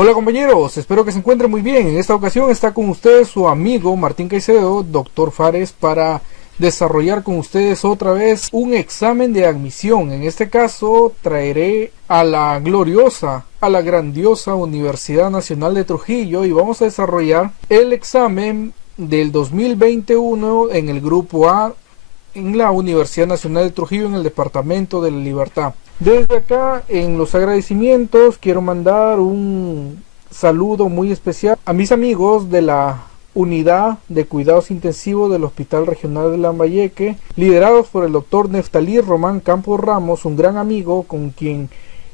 Hola compañeros, espero que se encuentren muy bien. En esta ocasión está con ustedes su amigo Martín Caicedo, Doctor Fares, para desarrollar con ustedes otra vez un examen de admisión. En este caso traeré a la gloriosa, a la grandiosa Universidad Nacional de Trujillo y vamos a desarrollar el examen del 2021 en el grupo A en la Universidad Nacional de Trujillo en el Departamento de la Libertad. Desde acá, en los agradecimientos, quiero mandar un saludo muy especial a mis amigos de la Unidad de Cuidados Intensivos del Hospital Regional de Lambayeque, liderados por el doctor Neftalí Román Campos Ramos, un gran amigo con quien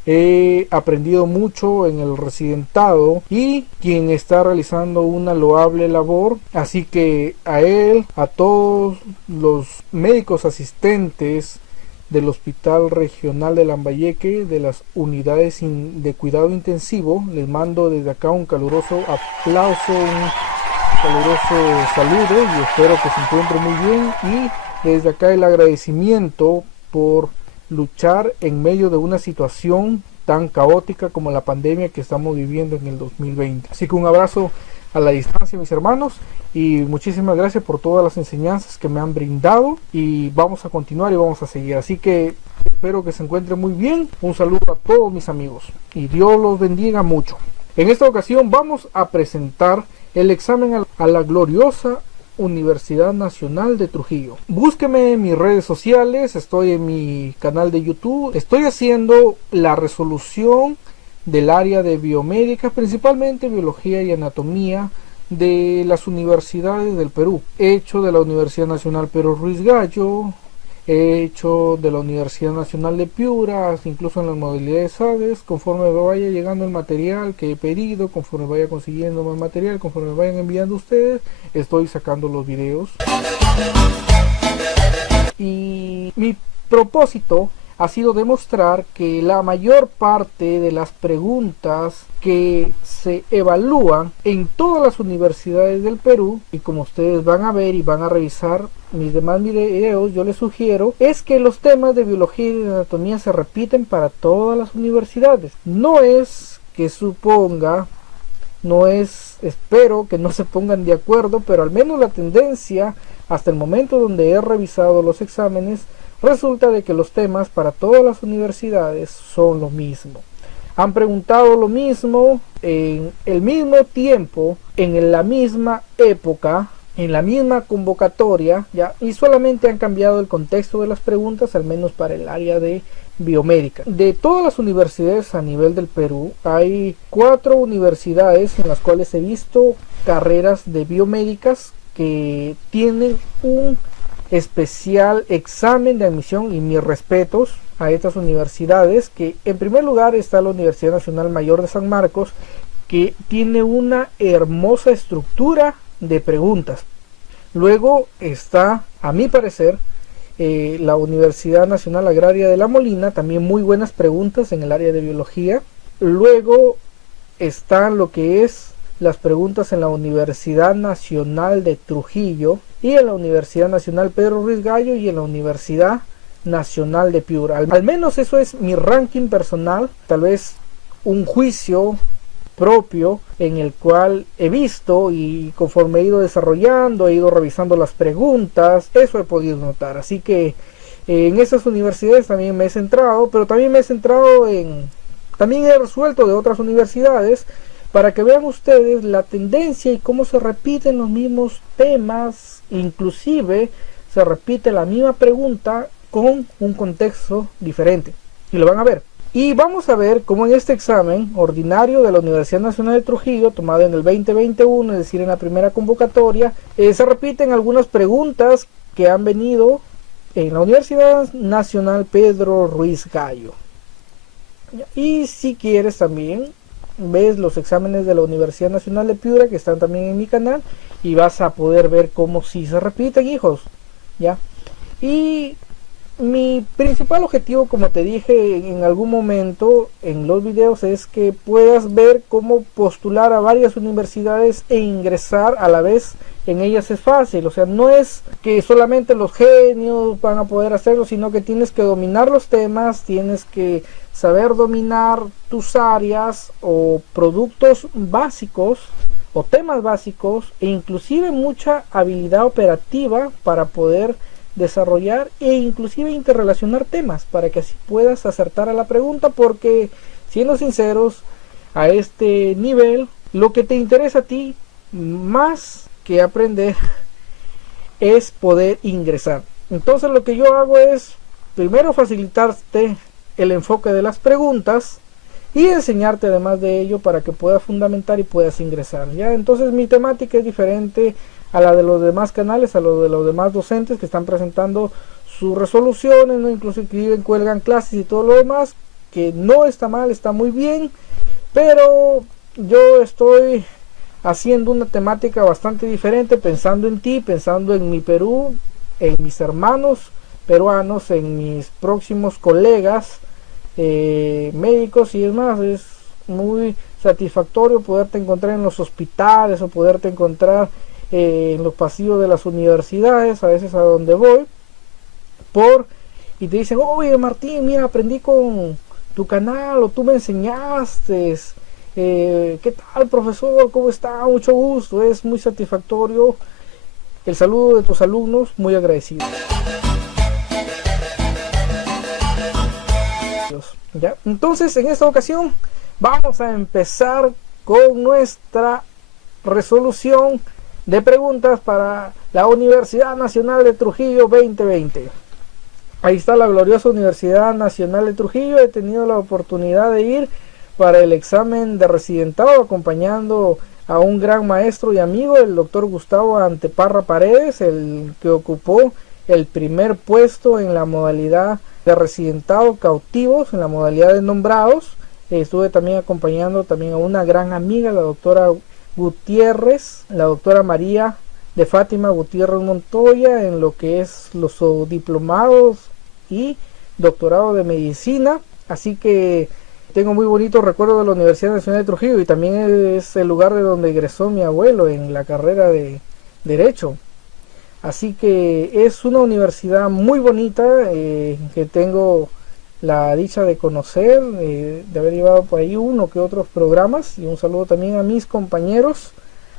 he aprendido mucho en el residentado y quien está realizando una loable labor. Así que a él, a todos los médicos asistentes del Hospital Regional de Lambayeque, de las unidades de cuidado intensivo, les mando desde acá un caluroso aplauso, un caluroso saludo y espero que se encuentren muy bien. Y desde acá el agradecimiento por luchar en medio de una situación tan caótica como la pandemia que estamos viviendo en el 2020. Así que un abrazo a la distancia, mis hermanos, y muchísimas gracias por todas las enseñanzas que me han brindado y vamos a continuar y vamos a seguir. Así que espero que se encuentren muy bien. Un saludo a todos mis amigos y Dios los bendiga mucho. En esta ocasión vamos a presentar el examen a la gloriosa Universidad Nacional de Trujillo. Búsqueme en mis redes sociales, estoy en mi canal de YouTube, estoy haciendo la resolución del área de biomédicas, principalmente biología y anatomía de las universidades del Perú. He hecho de la Universidad Nacional Pedro Ruiz Gallo, he hecho de la Universidad Nacional de Piura, incluso en las modalidades SADES. Conforme me vaya llegando el material que he pedido, conforme vaya consiguiendo más material, conforme me vayan enviando ustedes, estoy sacando los videos. Y mi propósito ha sido demostrar que la mayor parte de las preguntas que se evalúan en todas las universidades del Perú, y como ustedes van a ver y van a revisar mis demás videos, yo les sugiero es que los temas de biología y de anatomía se repiten para todas las universidades. No es que suponga, no es, espero que no se pongan de acuerdo, pero al menos la tendencia hasta el momento donde he revisado los exámenes resulta de que los temas para todas las universidades son lo mismo. Han preguntado lo mismo en el mismo tiempo, en la misma época, en la misma convocatoria, ¿ya? Y solamente han cambiado el contexto de las preguntas, al menos para el área de biomédica. De todas las universidades a nivel del Perú, hay 4 universidades en las cuales he visto carreras de biomédicas que tienen un especial examen de admisión, y mis respetos a estas universidades, que en primer lugar está la Universidad Nacional Mayor de San Marcos, que tiene una hermosa estructura de preguntas. Luego está, a mi parecer, la Universidad Nacional Agraria de La Molina, también muy buenas preguntas en el área de biología. Luego están lo que es las preguntas en la Universidad Nacional de Trujillo y en la Universidad Nacional Pedro Ruiz Gallo y en la Universidad Nacional de Piura. Al menos eso es mi ranking personal, tal vez un juicio propio en el cual he visto, y conforme he ido desarrollando, he ido revisando las preguntas, eso he podido notar. Así que en esas universidades también me he centrado, pero también me he centrado también he resuelto de otras universidades, para que vean ustedes la tendencia y cómo se repiten los mismos temas, inclusive se repite la misma pregunta con un contexto diferente, y lo van a ver. Y vamos a ver cómo en este examen ordinario de la Universidad Nacional de Trujillo, tomado en el 2021, es decir, en la primera convocatoria, se repiten algunas preguntas que han venido en la Universidad Nacional Pedro Ruiz Gallo. Y si quieres también ves los exámenes de la Universidad Nacional de Piura, que están también en mi canal, y vas a poder ver cómo sí se repiten, hijos, ¿ya? Y mi principal objetivo, como te dije en algún momento en los videos, es que puedas ver cómo postular a varias universidades e ingresar a la vez en ellas es fácil. O sea, no es que solamente los genios van a poder hacerlo, sino que tienes que dominar los temas, tienes que saber dominar tus áreas o productos básicos o temas básicos, e inclusive mucha habilidad operativa para poder desarrollar e inclusive interrelacionar temas, para que así puedas acertar a la pregunta, porque siendo sinceros, a este nivel lo que te interesa a ti más que aprender es poder ingresar. Entonces lo que yo hago es primero facilitarte el enfoque de las preguntas y enseñarte además de ello para que puedas fundamentar y puedas ingresar, ¿ya? Entonces mi temática es diferente a la de los demás canales, a lo de los demás docentes que están presentando sus resoluciones, ¿no? Inclusive cuelgan clases y todo lo demás, que no está mal, está muy bien, pero yo estoy haciendo una temática bastante diferente, pensando en ti, pensando en mi Perú, en mis hermanos peruanos, en mis próximos colegas médicos, y es más, es muy satisfactorio poderte encontrar en los hospitales o poderte encontrar en los pasillos de las universidades, a veces a donde voy, y te dicen, oye Martín, mira, aprendí con tu canal, o tú me enseñaste, ¿qué tal profesor? ¿Cómo está? Mucho gusto, es muy satisfactorio el saludo de tus alumnos, muy agradecido. ¿Ya? Entonces en esta ocasión vamos a empezar con nuestra resolución de preguntas para la Universidad Nacional de Trujillo 2020. Ahí está la gloriosa Universidad Nacional de Trujillo. He tenido la oportunidad de ir para el examen de residentado acompañando a un gran maestro y amigo, el doctor Gustavo Anteparra Paredes, el que ocupó el primer puesto en la modalidad de residentado cautivos, en la modalidad de nombrados. Estuve también acompañando también a una gran amiga, la doctora Gutiérrez, la doctora María de Fátima Gutiérrez Montoya, en lo que es los diplomados y doctorado de medicina. Así que tengo muy bonitos recuerdos de la Universidad Nacional de Trujillo, y también es el lugar de donde egresó mi abuelo en la carrera de Derecho. Así que es una universidad muy bonita, que tengo la dicha de conocer, de haber llevado por ahí uno que otros programas, y un saludo también a mis compañeros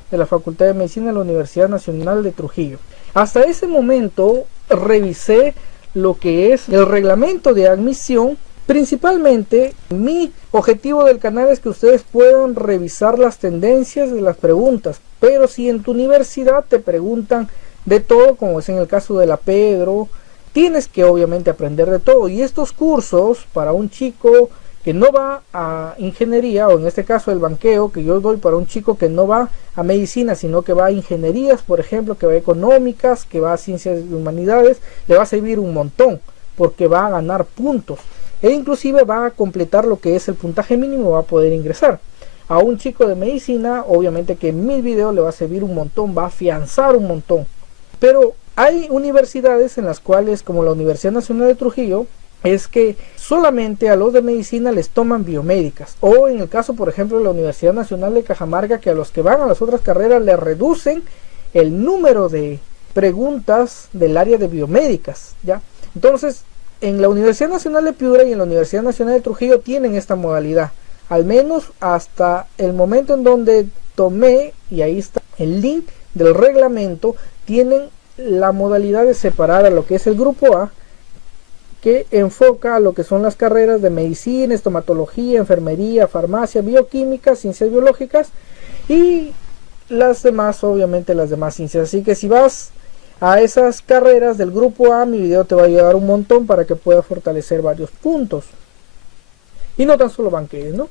de la Facultad de Medicina de la Universidad Nacional de Trujillo. Hasta ese momento revisé lo que es el reglamento de admisión. Principalmente mi objetivo del canal es que ustedes puedan revisar las tendencias de las preguntas, pero si en tu universidad te preguntan de todo, como es en el caso de la Pedro, tienes que obviamente aprender de todo. Y estos cursos para un chico que no va a ingeniería, o en este caso el banqueo que yo doy para un chico que no va a medicina, sino que va a ingenierías, por ejemplo, que va a económicas, que va a ciencias de humanidades, le va a servir un montón, porque va a ganar puntos, e inclusive va a completar lo que es el puntaje mínimo, va a poder ingresar. A un chico de medicina, obviamente que en mis videos le va a servir un montón, va a afianzar un montón. Pero hay universidades en las cuales, como la Universidad Nacional de Trujillo, es que solamente a los de medicina les toman biomédicas, o en el caso por ejemplo de la Universidad Nacional de Cajamarca, que a los que van a las otras carreras les reducen el número de preguntas del área de biomédicas, ¿ya? Entonces en la Universidad Nacional de Piura y en la Universidad Nacional de Trujillo tienen esta modalidad, al menos hasta el momento en donde tomé, y ahí está el link del reglamento, tienen la modalidad de separar a lo que es el grupo A, que enfoca a lo que son las carreras de medicina, estomatología, enfermería, farmacia, bioquímica, ciencias biológicas, y las demás, obviamente las demás ciencias. Así que si vas a esas carreras del grupo A, mi video te va a ayudar un montón para que puedas fortalecer varios puntos, y no tan solo banquetes, ¿no?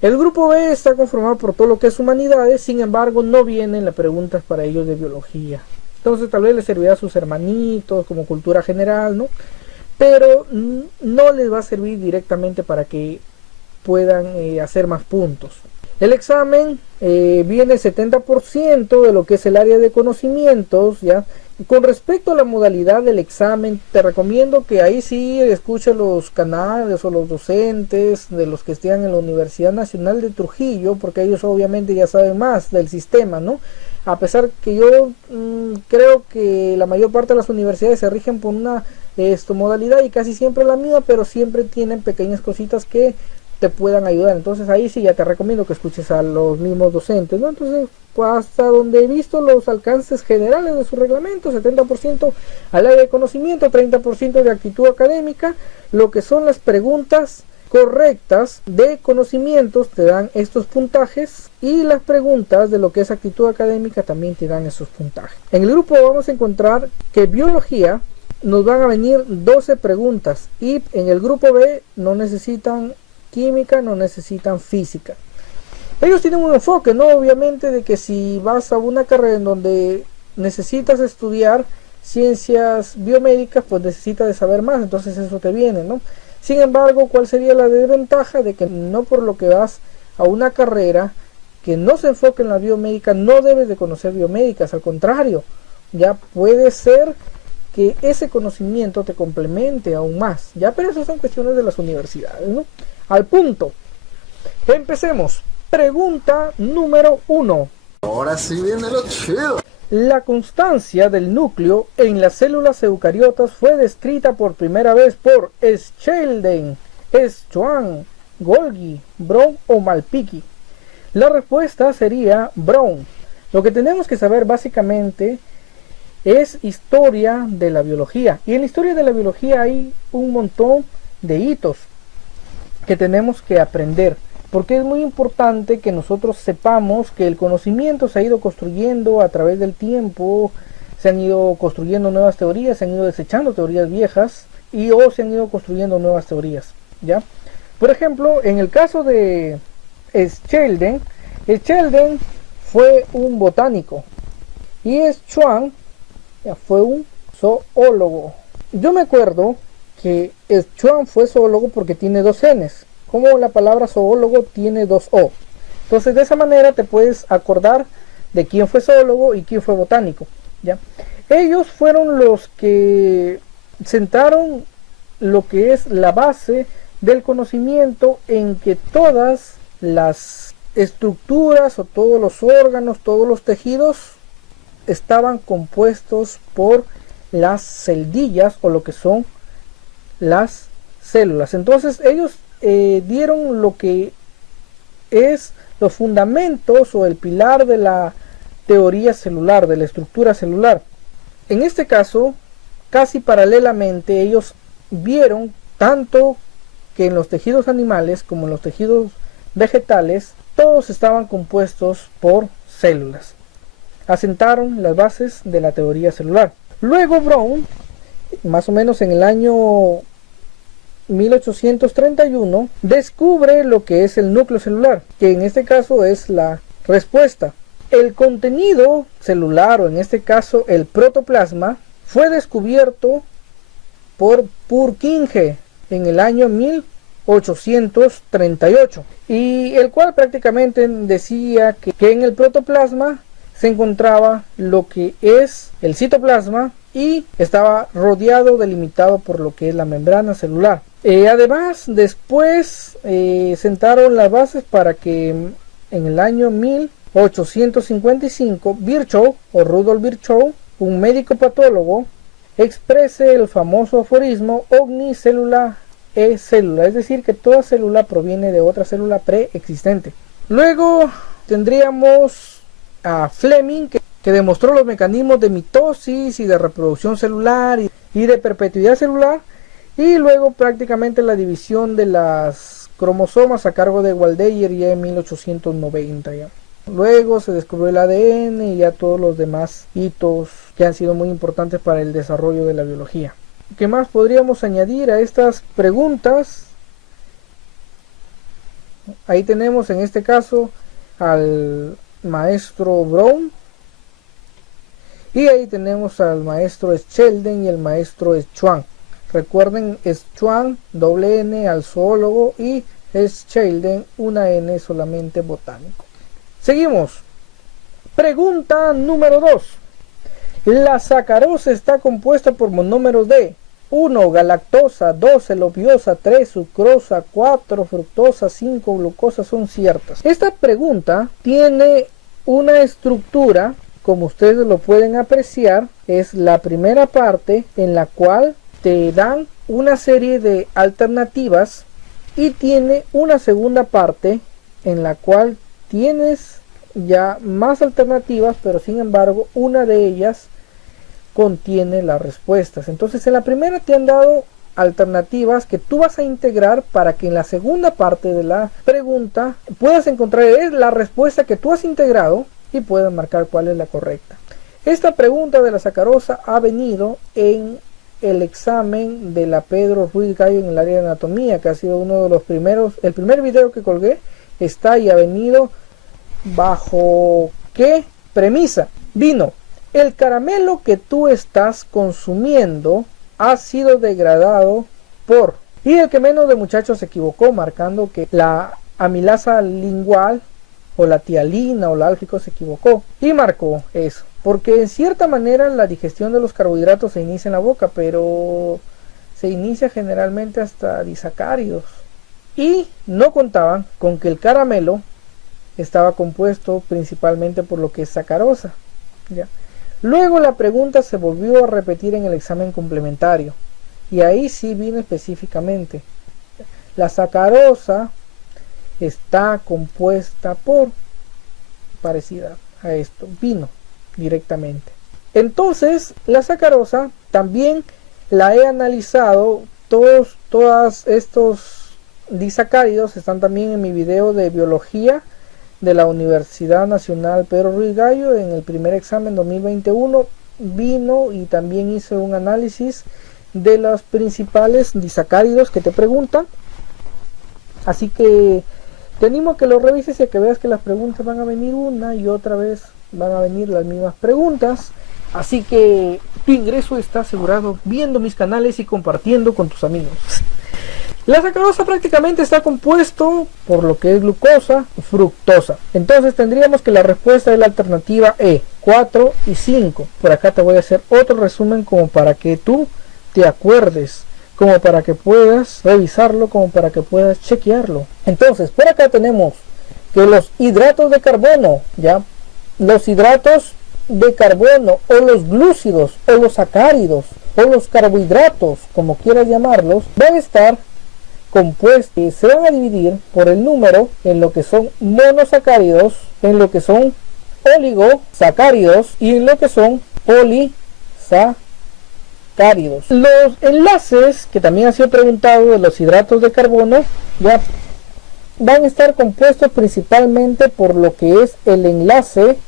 El grupo B está conformado por todo lo que es humanidades, sin embargo no vienen las preguntas para ellos de biología. Entonces tal vez les servirá a sus hermanitos como cultura general, ¿no? Pero no les va a servir directamente para que puedan hacer más puntos. El examen viene 70% de lo que es el área de conocimientos, ¿ya? Con respecto a la modalidad del examen, te recomiendo que ahí sí escuches los canales o los docentes de los que estén en la Universidad Nacional de Trujillo, porque ellos obviamente ya saben más del sistema, ¿no? a pesar que yo creo que la mayor parte de las universidades se rigen por una modalidad y casi siempre la misma, pero siempre tienen pequeñas cositas que te puedan ayudar. Entonces ahí sí ya te recomiendo que escuches a los mismos docentes, ¿no? Entonces, pues hasta donde he visto los alcances generales de su reglamento, 70% al área de conocimiento, 30% de actitud académica, lo que son las preguntas correctas de conocimientos te dan estos puntajes, y las preguntas de lo que es actitud académica también te dan esos puntajes. En el grupo vamos a encontrar que biología nos van a venir 12 preguntas, y en el grupo B no necesitan química, no necesitan física. Ellos tienen un enfoque, ¿no? Obviamente de que si vas a una carrera en donde necesitas estudiar ciencias biomédicas, pues necesitas de saber más, entonces eso te viene, ¿no? Sin embargo, ¿cuál sería la desventaja? De que no por lo que vas a una carrera que no se enfoque en la biomédica, no debes de conocer biomédicas, al contrario, ya puede ser que ese conocimiento te complemente aún más, ya, pero eso son cuestiones de las universidades, ¿no? Al punto. Empecemos. Pregunta número 1. Ahora sí viene lo chido. La constancia del núcleo en las células eucariotas fue descrita por primera vez por Sheldon, Schwann, Golgi, Brown o Malpighi. La respuesta sería Brown. Lo que tenemos que saber básicamente es historia de la biología. Y en la historia de la biología hay un montón de hitos que tenemos que aprender, porque es muy importante que nosotros sepamos que el conocimiento se ha ido construyendo a través del tiempo, se han ido construyendo nuevas teorías, se han ido desechando teorías viejas o se han ido construyendo nuevas teorías, ¿ya? Por ejemplo, en el caso de Sheldon fue un botánico y Schwann fue un zoólogo. Yo me acuerdo que Schwann fue zoólogo porque tiene 2 N's, como la palabra zoólogo tiene 2 O. Entonces de esa manera te puedes acordar de quién fue zoólogo y quién fue botánico, ¿ya? Ellos fueron los que sentaron lo que es la base del conocimiento, en que todas las estructuras o todos los órganos, todos los tejidos estaban compuestos por las celdillas o lo que son las células. Entonces ellos dieron lo que es los fundamentos o el pilar de la teoría celular, de la estructura celular. En este caso, casi paralelamente, ellos vieron tanto que en los tejidos animales como en los tejidos vegetales, todos estaban compuestos por células. Asentaron las bases de la teoría celular. Luego Brown, más o menos en el año 1831, descubre lo que es el núcleo celular, que en este caso es la respuesta. El contenido celular, o en este caso el protoplasma, fue descubierto por Purkinje en el año 1838, y el cual prácticamente decía que en el protoplasma se encontraba lo que es el citoplasma y estaba rodeado, delimitado por lo que es la membrana celular. Además, después sentaron las bases para que en el año 1855 Virchow o Rudolf Virchow, un médico patólogo, exprese el famoso aforismo ogni célula es célula, es decir, que toda célula proviene de otra célula preexistente. Luego tendríamos a Fleming, que demostró los mecanismos de mitosis y de reproducción celular y de perpetuidad celular, y luego prácticamente la división de las cromosomas a cargo de Waldeyer ya en 1890 ya. Luego se descubrió el ADN y ya todos los demás hitos que han sido muy importantes para el desarrollo de la biología. ¿Qué más podríamos añadir a estas preguntas? Ahí tenemos en este caso al maestro Brown, y ahí tenemos al maestro Sheldon y el maestro Schwann. Recuerden, Schwann, doble N al zoólogo, y Sheldon, una N solamente botánico. Seguimos. Pregunta número 2. La sacarosa está compuesta por monómeros de 1 galactosa, 2 celopiosa, 3 sucrosa, 4 fructosa, 5 glucosa. Son ciertas. Esta pregunta tiene una estructura como ustedes lo pueden apreciar, es la primera parte en la cual te dan una serie de alternativas y tiene una segunda parte en la cual tienes ya más alternativas, pero sin embargo una de ellas contiene las respuestas. Entonces en la primera te han dado alternativas que tú vas a integrar para que en la segunda parte de la pregunta puedas encontrar la respuesta que tú has integrado y puedas marcar cuál es la correcta. Esta pregunta de la sacarosa ha venido en el examen de la Pedro Ruiz Gallo en el área de anatomía, que ha sido uno de los primeros, el primer video que colgué está y ha venido bajo ¿qué premisa? Vino: el caramelo que tú estás consumiendo ha sido degradado por... Y el que menos de muchachos se equivocó marcando que la amilasa lingual o la tialina o la álgico se equivocó y marcó eso, porque en cierta manera la digestión de los carbohidratos se inicia en la boca, pero se inicia generalmente hasta disacáridos, y no contaban con que el caramelo estaba compuesto principalmente por lo que es sacarosa, ¿ya? Luego la pregunta se volvió a repetir en el examen complementario y ahí sí vino específicamente: la sacarosa está compuesta por, parecida a esto, vino directamente. Entonces la sacarosa también la he analizado, todos estos disacáridos están también en mi video de biología de la Universidad Nacional Pedro Ruiz Gallo. En el primer examen 2021 vino y también hice un análisis de los principales disacáridos que te preguntan, así que te animo a que lo revises y a que veas que las preguntas van a venir una y otra vez, van a venir las mismas preguntas, así que tu ingreso está asegurado viendo mis canales y compartiendo con tus amigos. La sacarosa prácticamente está compuesto por lo que es glucosa y fructosa. Entonces tendríamos que la respuesta es la alternativa E, 4 y 5. Por acá te voy a hacer otro resumen como para que tú te acuerdes, como para que puedas revisarlo, como para que puedas chequearlo. Entonces por acá tenemos que los hidratos de carbono, ya, los hidratos de carbono o los glúcidos o los sacáridos o los carbohidratos, como quieras llamarlos, van a estar compuestos y se van a dividir por el número en lo que son monosacáridos, en lo que son oligosacáridos y en lo que son polisacáridos. Los enlaces, que también ha sido preguntado, de los hidratos de carbono, ya van a estar compuestos principalmente por lo que es el enlace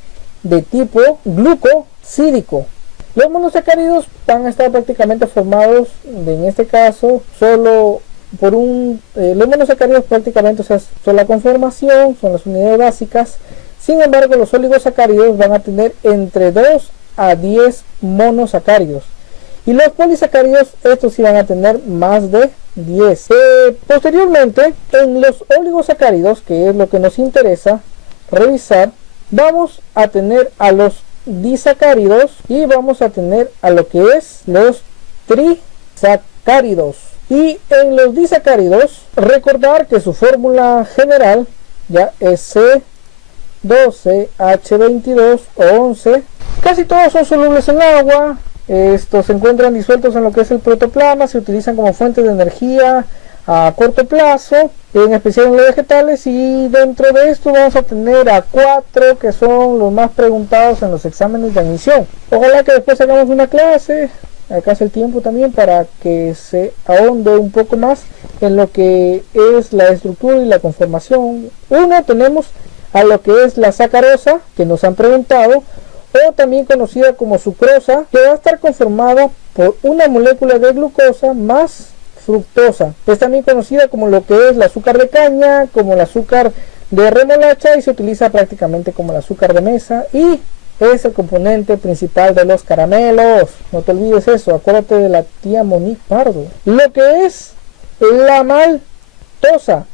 de tipo glucosídico. Los monosacáridos van a estar prácticamente formados, en este caso, solo por los monosacáridos prácticamente, o sea, son la conformación, son las unidades básicas. Sin embargo, los oligosacáridos van a tener entre 2 a 10 monosacáridos. Y los polisacáridos, estos sí van a tener más de 10. Posteriormente, en los oligosacáridos, que es lo que nos interesa revisar, vamos a tener a los disacáridos y vamos a tener a lo que es los trisacáridos. Y en los disacáridos, recordar que su fórmula general ya es C12H22 o 11. Casi todos son solubles en agua. Estos se encuentran disueltos en lo que es el protoplasma, se utilizan como fuente de energía a corto plazo, en especial en los vegetales, y dentro de esto vamos a tener a 4 que son los más preguntados en los exámenes de admisión. Ojalá que después hagamos una clase, alcance el tiempo también, para que se ahonde un poco más en lo que es la estructura y la conformación. Uno, tenemos a lo que es la sacarosa, que nos han preguntado, o también conocida como sucrosa, que va a estar conformada por una molécula de glucosa más fructosa. Es también conocida como lo que es el azúcar de caña, como el azúcar de remolacha, y se utiliza prácticamente como el azúcar de mesa, y es el componente principal de los caramelos. No te olvides eso, acuérdate de la tía Monique Pardo. Lo que es la maltosa,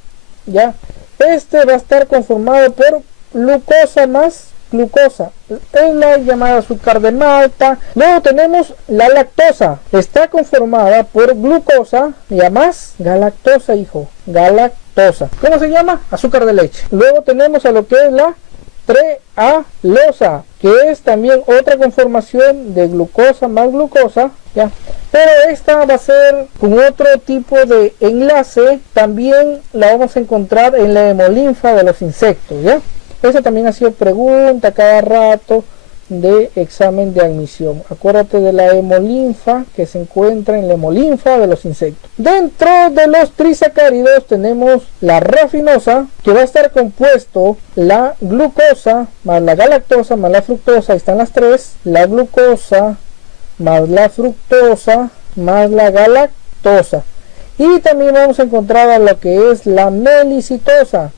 ya, este va a estar conformado por glucosa más glucosa, es la llamada azúcar de malta. Luego tenemos la lactosa, está conformada por glucosa y más galactosa, hijo, galactosa. ¿Cómo se llama? Azúcar de leche. Luego tenemos a lo que es la trealosa, que es también otra conformación de glucosa más glucosa, ¿ya? Pero esta va a ser con otro tipo de enlace. También la vamos a encontrar en la hemolinfa de los insectos, ¿ya? Esa también ha sido pregunta cada rato de examen de admisión. Acuérdate de la hemolinfa que se encuentra en la hemolinfa de los insectos. Dentro de los trisacáridos tenemos la rafinosa, que va a estar compuesto la glucosa más la galactosa más la fructosa. Ahí están las tres: la glucosa más la fructosa más la galactosa. Y también vamos a encontrar a lo que es la melicitosa,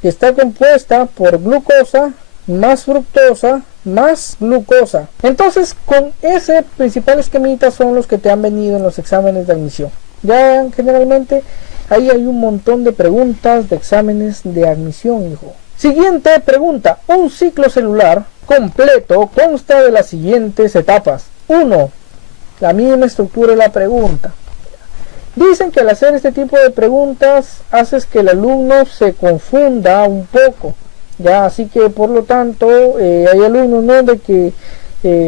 que está compuesta por glucosa más fructosa más glucosa. Entonces, con ese principal esquemita son los que te han venido en los exámenes de admisión. Ya generalmente ahí hay un montón de preguntas de exámenes de admisión, hijo. Siguiente pregunta: un ciclo celular completo consta de las siguientes etapas. 1. La misma estructura de la pregunta. Dicen que al hacer este tipo de preguntas haces que el alumno se confunda un poco, ya, así que por lo tanto hay alumnos, ¿no?, de que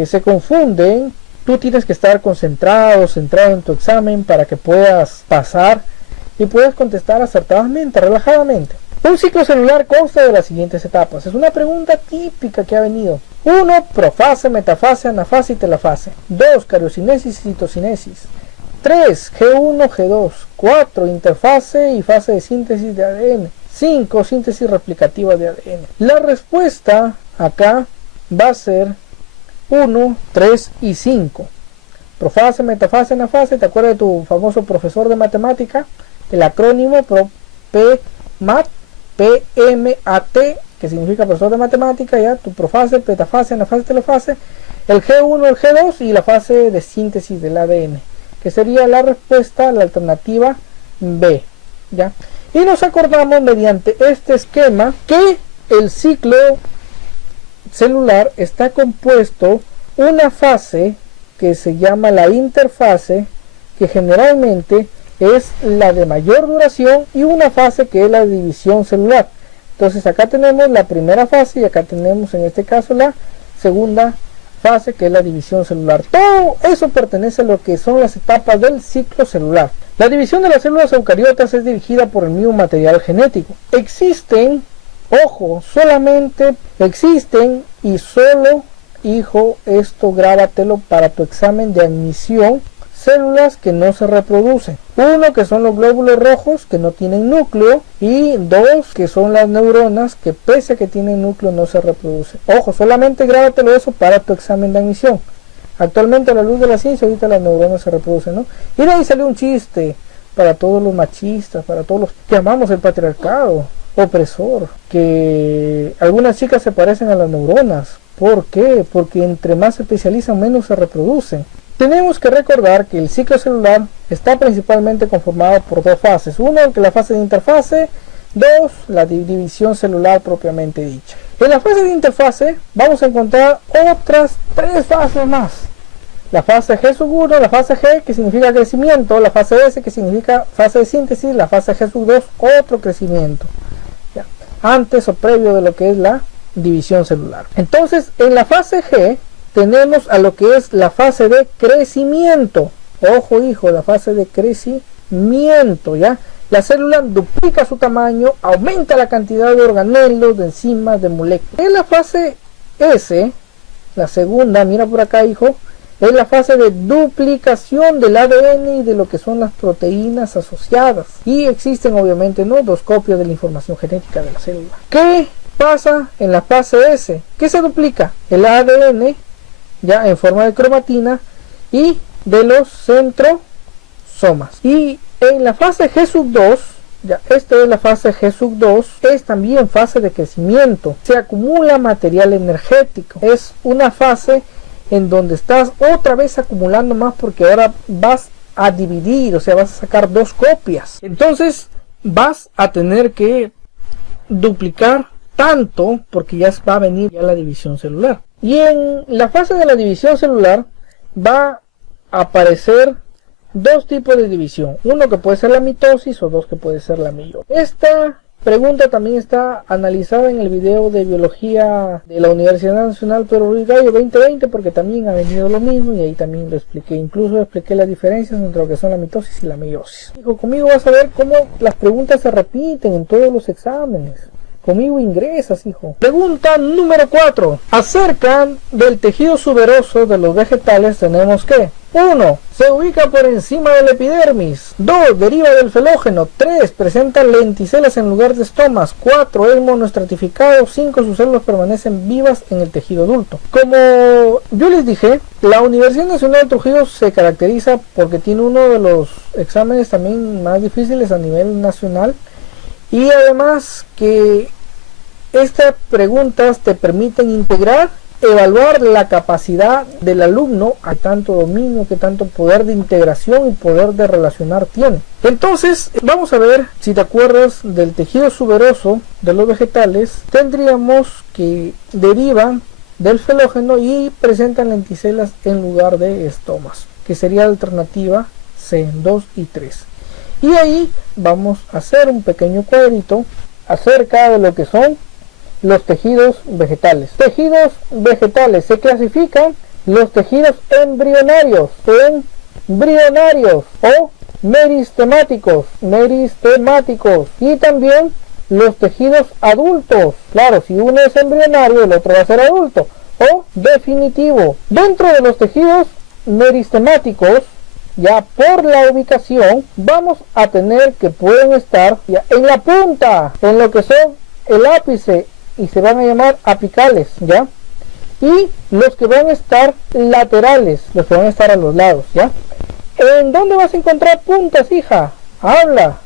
se confunden. Tú tienes que estar centrado en tu examen para que puedas pasar y puedas contestar acertadamente, relajadamente. Un ciclo celular consta de las siguientes etapas. Es una pregunta típica que ha venido. 1. Profase, metafase, anafase y telafase. 2. Cariocinesis y citocinesis. 3. G1, G2. 4. Interfase y fase de síntesis de ADN. 5. Síntesis replicativa de ADN. La respuesta acá va a ser 1, 3 y 5. Profase, metafase, anafase. ¿Te acuerdas de tu famoso profesor de matemática? El acrónimo PMAT, P-M-A-T, que significa profesor de matemática, ya, tu profase, metafase, anafase, telofase, el G1, el G2 y la fase de síntesis del ADN, que sería la respuesta, la alternativa B, ya. Y nos acordamos mediante este esquema que el ciclo celular está compuesto una fase que se llama la interfase, que generalmente es la de mayor duración, y una fase que es la división celular. Entonces acá tenemos la primera fase y acá tenemos en este caso la segunda fase, que es la división celular. Todo eso pertenece a lo que son las etapas del ciclo celular. La división de las células eucariotas es dirigida por el mismo material genético. Existen, ojo, solamente existen y solo, hijo, esto grábatelo para tu examen de admisión, células que no se reproducen. 1, que son los glóbulos rojos, que no tienen núcleo, y 2, que son las neuronas, que pese a que tienen núcleo no se reproducen. Ojo, solamente grábatelo eso para tu examen de admisión. Actualmente, a la luz de la ciencia, ahorita las neuronas se reproducen, ¿no? Y de ahí salió un chiste para todos los machistas, para todos los que amamos el patriarcado opresor, que algunas chicas se parecen a las neuronas. ¿Por qué? Porque entre más se especializan, menos se reproducen. Tenemos que recordar que el ciclo celular está principalmente conformado por dos fases. 1, que es la fase de interfase. 2, la división celular propiamente dicha. En la fase de interfase vamos a encontrar otras 3 fases más. La fase G1, la fase G, que significa crecimiento, la fase S, que significa fase de síntesis, la fase G2, otro crecimiento, ¿ya?, antes o previo de lo que es la división celular. Entonces, en la fase G tenemos a lo que es la fase de crecimiento. Ojo, hijo, la fase de crecimiento, ¿ya? La célula duplica su tamaño, aumenta la cantidad de organelos, de enzimas, de moléculas. En la fase S, la segunda, mira por acá, hijo, es la fase de duplicación del ADN y de lo que son las proteínas asociadas. Y existen, obviamente, ¿no?, 2 copias de la información genética de la célula. ¿Qué pasa en la fase S? ¿Qué se duplica? El ADN, ya en forma de cromatina, y de los centrosomas. Y en la fase G2, ya esta es la fase G2, es también fase de crecimiento. Se acumula material energético. Es una fase en donde estás otra vez acumulando más, porque ahora vas a dividir, o sea, vas a sacar 2 copias. Entonces vas a tener que duplicar tanto, porque ya va a venir ya la división celular. Y en la fase de la división celular va a aparecer 2 tipos de división. 1 que puede ser la mitosis, o 2 que puede ser la meiosis. Esta pregunta también está analizada en el video de biología de la Universidad Nacional Pedro Ruiz Gallo 2020, porque también ha venido lo mismo y ahí también lo expliqué. Incluso expliqué las diferencias entre lo que son la mitosis y la meiosis. Dijo, conmigo vas a ver cómo las preguntas se repiten en todos los exámenes. Conmigo ingresas, hijo. Pregunta número 4. Acerca del tejido suberoso de los vegetales tenemos que 1. Se ubica por encima del epidermis. 2. Deriva del felógeno. 3. Presenta lenticelas en lugar de estomas. 4. Es monoestratificado. 5. Sus células permanecen vivas en el tejido adulto. Como yo les dije, la Universidad Nacional de Trujillo se caracteriza porque tiene uno de los exámenes también más difíciles a nivel nacional. Y además que estas preguntas te permiten integrar, evaluar la capacidad del alumno, a tanto dominio, que tanto poder de integración y poder de relacionar tiene. Entonces, vamos a ver, si te acuerdas del tejido suberoso de los vegetales, tendríamos que derivan del felógeno y presentan lenticelas en lugar de estomas, que sería la alternativa C, 2 y 3. Y ahí vamos a hacer un pequeño cuadrito acerca de lo que son los tejidos vegetales. Tejidos vegetales se clasifican los tejidos embrionarios o meristemáticos y también los tejidos adultos. Claro, si uno es embrionario, el otro va a ser adulto o definitivo. Dentro de los tejidos meristemáticos, ya por la ubicación, vamos a tener que pueden estar ya en la punta, en lo que son el ápice, y se van a llamar apicales, ¿ya? Y los que van a estar laterales, los que van a estar a los lados, ¿ya? ¿En dónde vas a encontrar puntas, hija? Habla,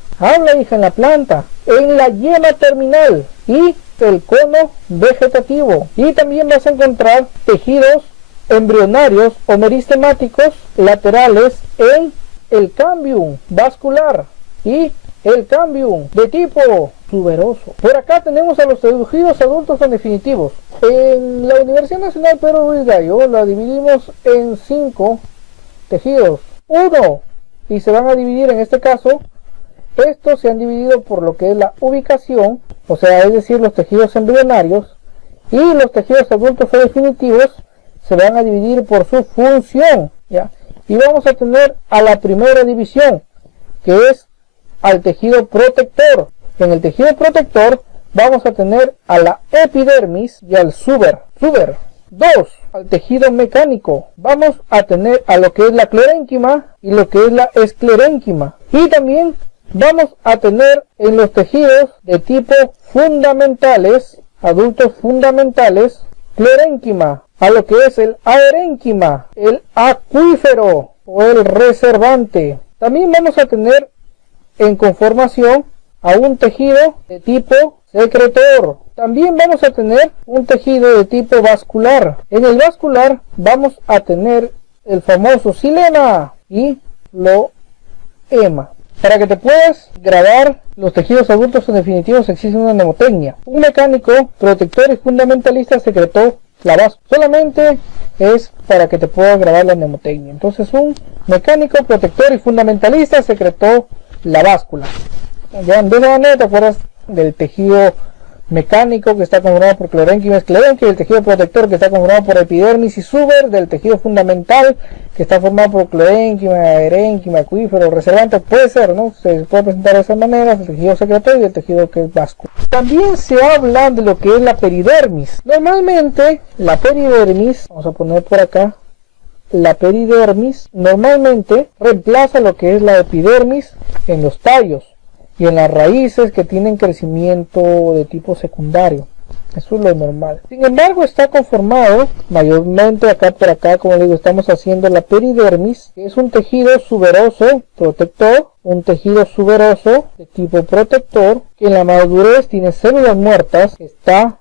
hija, en la planta, en la yema terminal y el cono vegetativo. Y también vas a encontrar tejidos embrionarios o meristemáticos laterales en el cambium vascular y el cambium de tipo tuberoso. Por acá tenemos a los tejidos adultos en definitivos. En la Universidad Nacional Pedro Ruiz Gallo la dividimos en 5 tejidos. 1, y se van a dividir en este caso, estos se han dividido por lo que es la ubicación, o sea, es decir, los tejidos embrionarios, y los tejidos adultos o definitivos se van a dividir por su función, ¿ya? Y vamos a tener a la primera división, que es al tejido protector. En el tejido protector vamos a tener a la epidermis y al suber. 2. Al tejido mecánico vamos a tener a lo que es la clerénquima y lo que es la esclerénquima. Y también vamos a tener en los tejidos de tipo fundamentales, adultos fundamentales, clerénquima, a lo que es el aerénquima, el acuífero o el reservante. También vamos a tener en conformación a un tejido de tipo secretor. También vamos a tener un tejido de tipo vascular. En el vascular vamos a tener el famoso xilema y loema. Para que te puedas grabar los tejidos adultos en definitivos existe una mnemotecnia. Un mecánico protector y fundamentalista secretó la báscula. Solamente es para que te puedas grabar la mnemotecnia. Entonces un mecánico protector y fundamentalista secretó la báscula. Ya de esa manera te acuerdas del tejido mecánico que está conformado por clerénquima y esclerénquima, el tejido protector que está conformado por epidermis y suber, del tejido fundamental que está formado por clerénquima, aerénquima, acuífero, reservante. Puede ser, ¿no? Se puede presentar de esas maneras, el tejido secretor y el tejido que es vascular. También se habla de lo que es la peridermis. Normalmente la peridermis, vamos a poner por acá, la peridermis normalmente reemplaza lo que es la epidermis en los tallos y en las raíces que tienen crecimiento de tipo secundario. Eso es lo normal. Sin embargo, está conformado mayormente acá por acá, como les digo, estamos haciendo la peridermis, que es un tejido suberoso protector, un tejido suberoso de tipo protector, que en la madurez tiene células muertas, está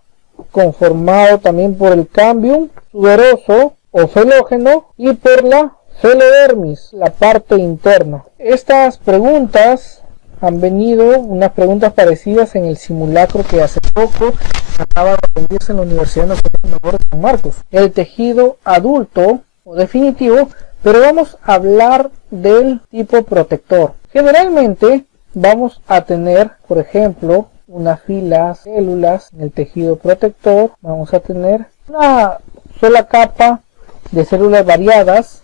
conformado también por el cambium suberoso o felógeno y por la felodermis, la parte interna. Estas preguntas han venido, unas preguntas parecidas en el simulacro que hace poco acaba de rendirse en la Universidad Nacional de San Marcos. El tejido adulto o definitivo, pero vamos a hablar del tipo protector. Generalmente vamos a tener, por ejemplo, una fila de células en el tejido protector, vamos a tener una sola capa de células variadas.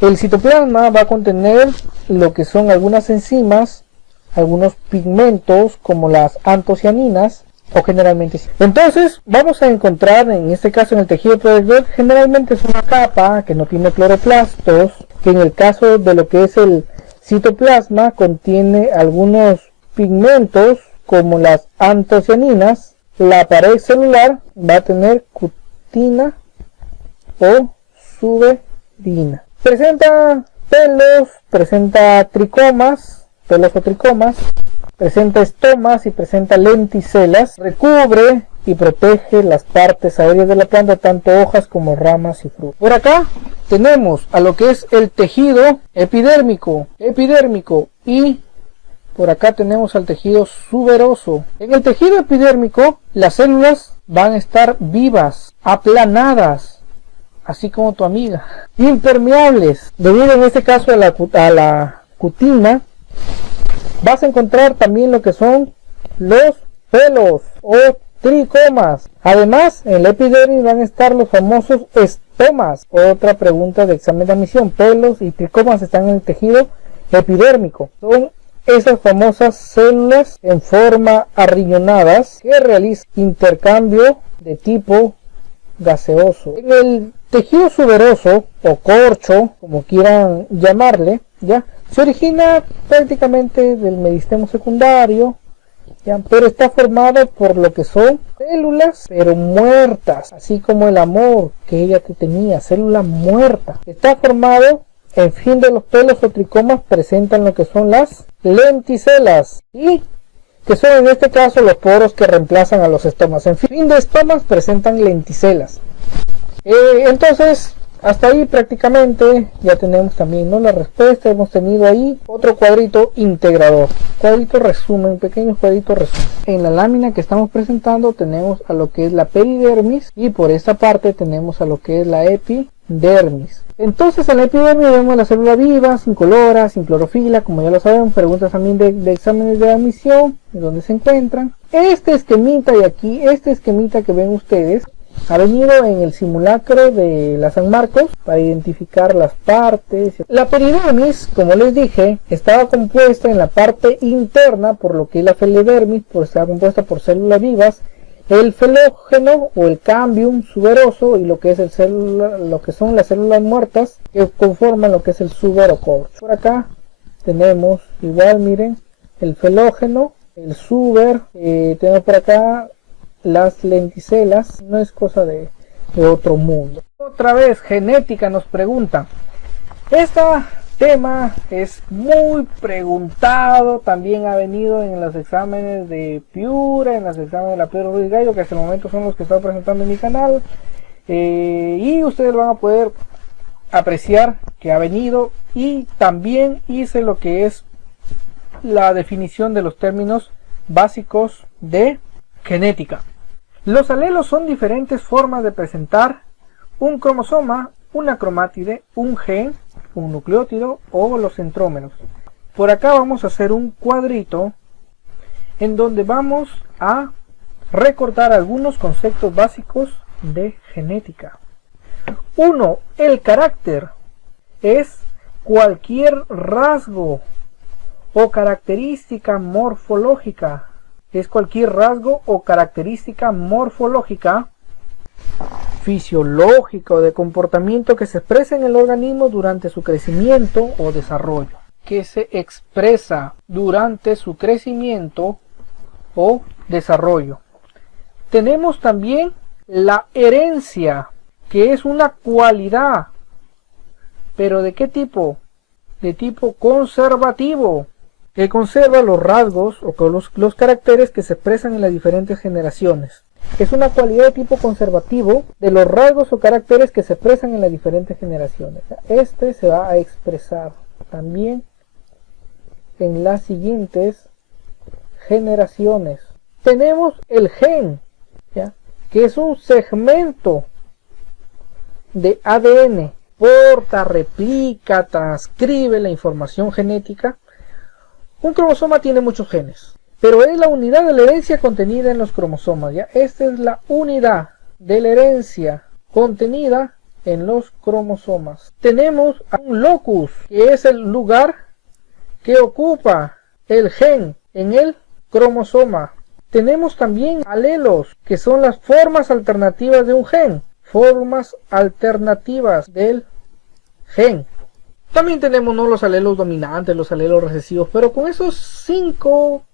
El citoplasma va a contener lo que son algunas enzimas, algunos pigmentos como las antocianinas, o generalmente sí. Entonces vamos a encontrar en este caso en el tejido protector generalmente es una capa que no tiene cloroplastos, que en el caso de lo que es el citoplasma contiene algunos pigmentos como las antocianinas. La pared celular va a tener cutina o suberina. Presenta pelos, presenta tricomas, pelos o tricomas, presenta estomas y presenta lenticelas. Recubre y protege las partes aéreas de la planta, tanto hojas como ramas y frutos. Por acá tenemos a lo que es el tejido epidérmico y por acá tenemos al tejido suberoso. En el tejido epidérmico las células van a estar vivas, aplanadas, así como tu amiga, impermeables. Debido en este caso a la cutina, vas a encontrar también lo que son los pelos o tricomas. Además, en la epidermis van a estar los famosos estomas. Otra pregunta de examen de admisión: pelos y tricomas están en el tejido epidérmico. Son esas famosas células en forma arriñonadas que realizan intercambio de tipo gaseoso. En el tejido suberoso o corcho, como quieran llamarle, ya se origina prácticamente del meristemo secundario, ya, pero está formado por lo que son células pero muertas, así como el amor que ella te tenía, célula muerta. Está formado, en fin, de los pelos o tricomas presentan lo que son las lenticelas, y que son en este caso los poros que reemplazan a los estomas. En fin de estomas presentan lenticelas. Entonces hasta ahí prácticamente ya tenemos también, ¿no?, la respuesta. Hemos tenido ahí otro cuadrito integrador, cuadrito resumen, pequeño cuadrito resumen. En la lámina que estamos presentando tenemos a lo que es la peridermis y por esta parte tenemos a lo que es la epidermis. Entonces en la epidermis vemos la célula viva, incolora, sin clorofila, como ya lo sabemos. Preguntas también de exámenes de admisión, de dónde se encuentran. Este esquemita de aquí, este esquemita que ven ustedes, ha venido en el simulacro de la San Marcos para identificar las partes. La peridermis, como les dije, estaba compuesta en la parte interna, por lo que la felidermis pues estaba compuesta por células vivas, el felógeno o el cambium suberoso y lo que es lo que son las células muertas que conforman lo que es el suberocorcho. Por acá tenemos igual, miren, el felógeno, el suber, tenemos por acá las lenticelas. No es cosa de otro mundo. Otra vez, genética nos pregunta. Este tema es muy preguntado, también ha venido en los exámenes de Piura, en los exámenes de la Pedro Ruiz Gallo, que hasta el momento son los que estoy presentando en mi canal, y ustedes van a poder apreciar que ha venido, y también hice lo que es la definición de los términos básicos de genética. Los alelos son diferentes formas de presentar un cromosoma, una cromátide, un gen, un nucleótido o los centrómeros. Por acá vamos a hacer un cuadrito en donde vamos a recordar algunos conceptos básicos de genética. 1. El carácter es cualquier rasgo o característica morfológica. Es cualquier rasgo o característica morfológica, fisiológica o de comportamiento que se expresa en el organismo durante su crecimiento o desarrollo. Que se expresa durante su crecimiento o desarrollo. Tenemos también la herencia, que es una cualidad, pero ¿de qué tipo? De tipo conservativo, que conserva los rasgos o los caracteres que se expresan en las diferentes generaciones. Es una cualidad de tipo conservativo de los rasgos o caracteres que se expresan en las diferentes generaciones. Este se va a expresar también en las siguientes generaciones. Tenemos el gen, ¿ya?, que es un segmento de ADN, porta, replica, transcribe la información genética. Un cromosoma tiene muchos genes. pero es la unidad de la herencia contenida en los cromosomas, ¿ya? Esta es la unidad de la herencia contenida en los cromosomas. Tenemos un locus, que es el lugar que ocupa el gen en el cromosoma. Tenemos también alelos, que son las formas alternativas de un gen. Formas alternativas del gen. También tenemos, ¿no?, los alelos dominantes, los alelos recesivos, pero con esos 5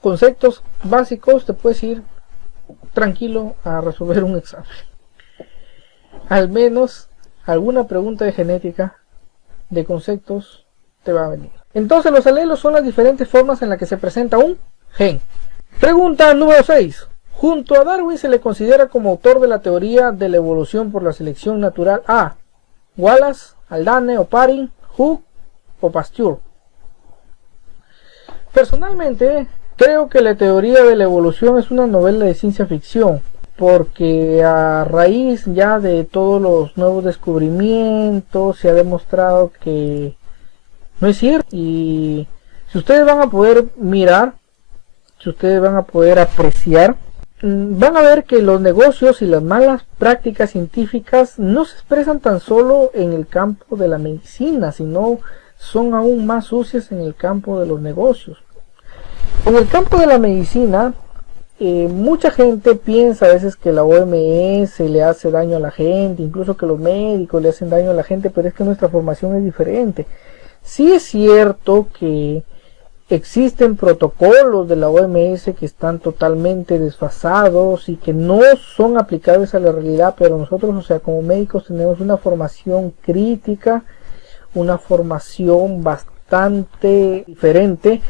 conceptos básicos te puedes ir tranquilo a resolver un examen. Al menos alguna pregunta de genética, de conceptos, te va a venir. Entonces los alelos son las diferentes formas en las que se presenta un gen. Pregunta número 6. Junto a Darwin se le considera como autor de la teoría de la evolución por la selección natural a Wallace, Haldane, Oparin, Hooke o Pasteur. Personalmente creo que la teoría de la evolución es una novela de ciencia ficción, porque a raíz ya de todos los nuevos descubrimientos se ha demostrado que no es cierto. Y si ustedes van a poder mirar, si ustedes van a poder apreciar, van a ver que los negocios y las malas prácticas científicas no se expresan tan solo en el campo de la medicina, sino son aún más sucias en el campo de los negocios. En el campo de la medicina, mucha gente piensa a veces que la OMS le hace daño a la gente, incluso que los médicos le hacen daño a la gente, pero es que nuestra formación es diferente. Sí es cierto que existen protocolos de la OMS que están totalmente desfasados y que no son aplicables a la realidad, pero nosotros, o sea, como médicos tenemos una formación crítica, una formación bastante diferente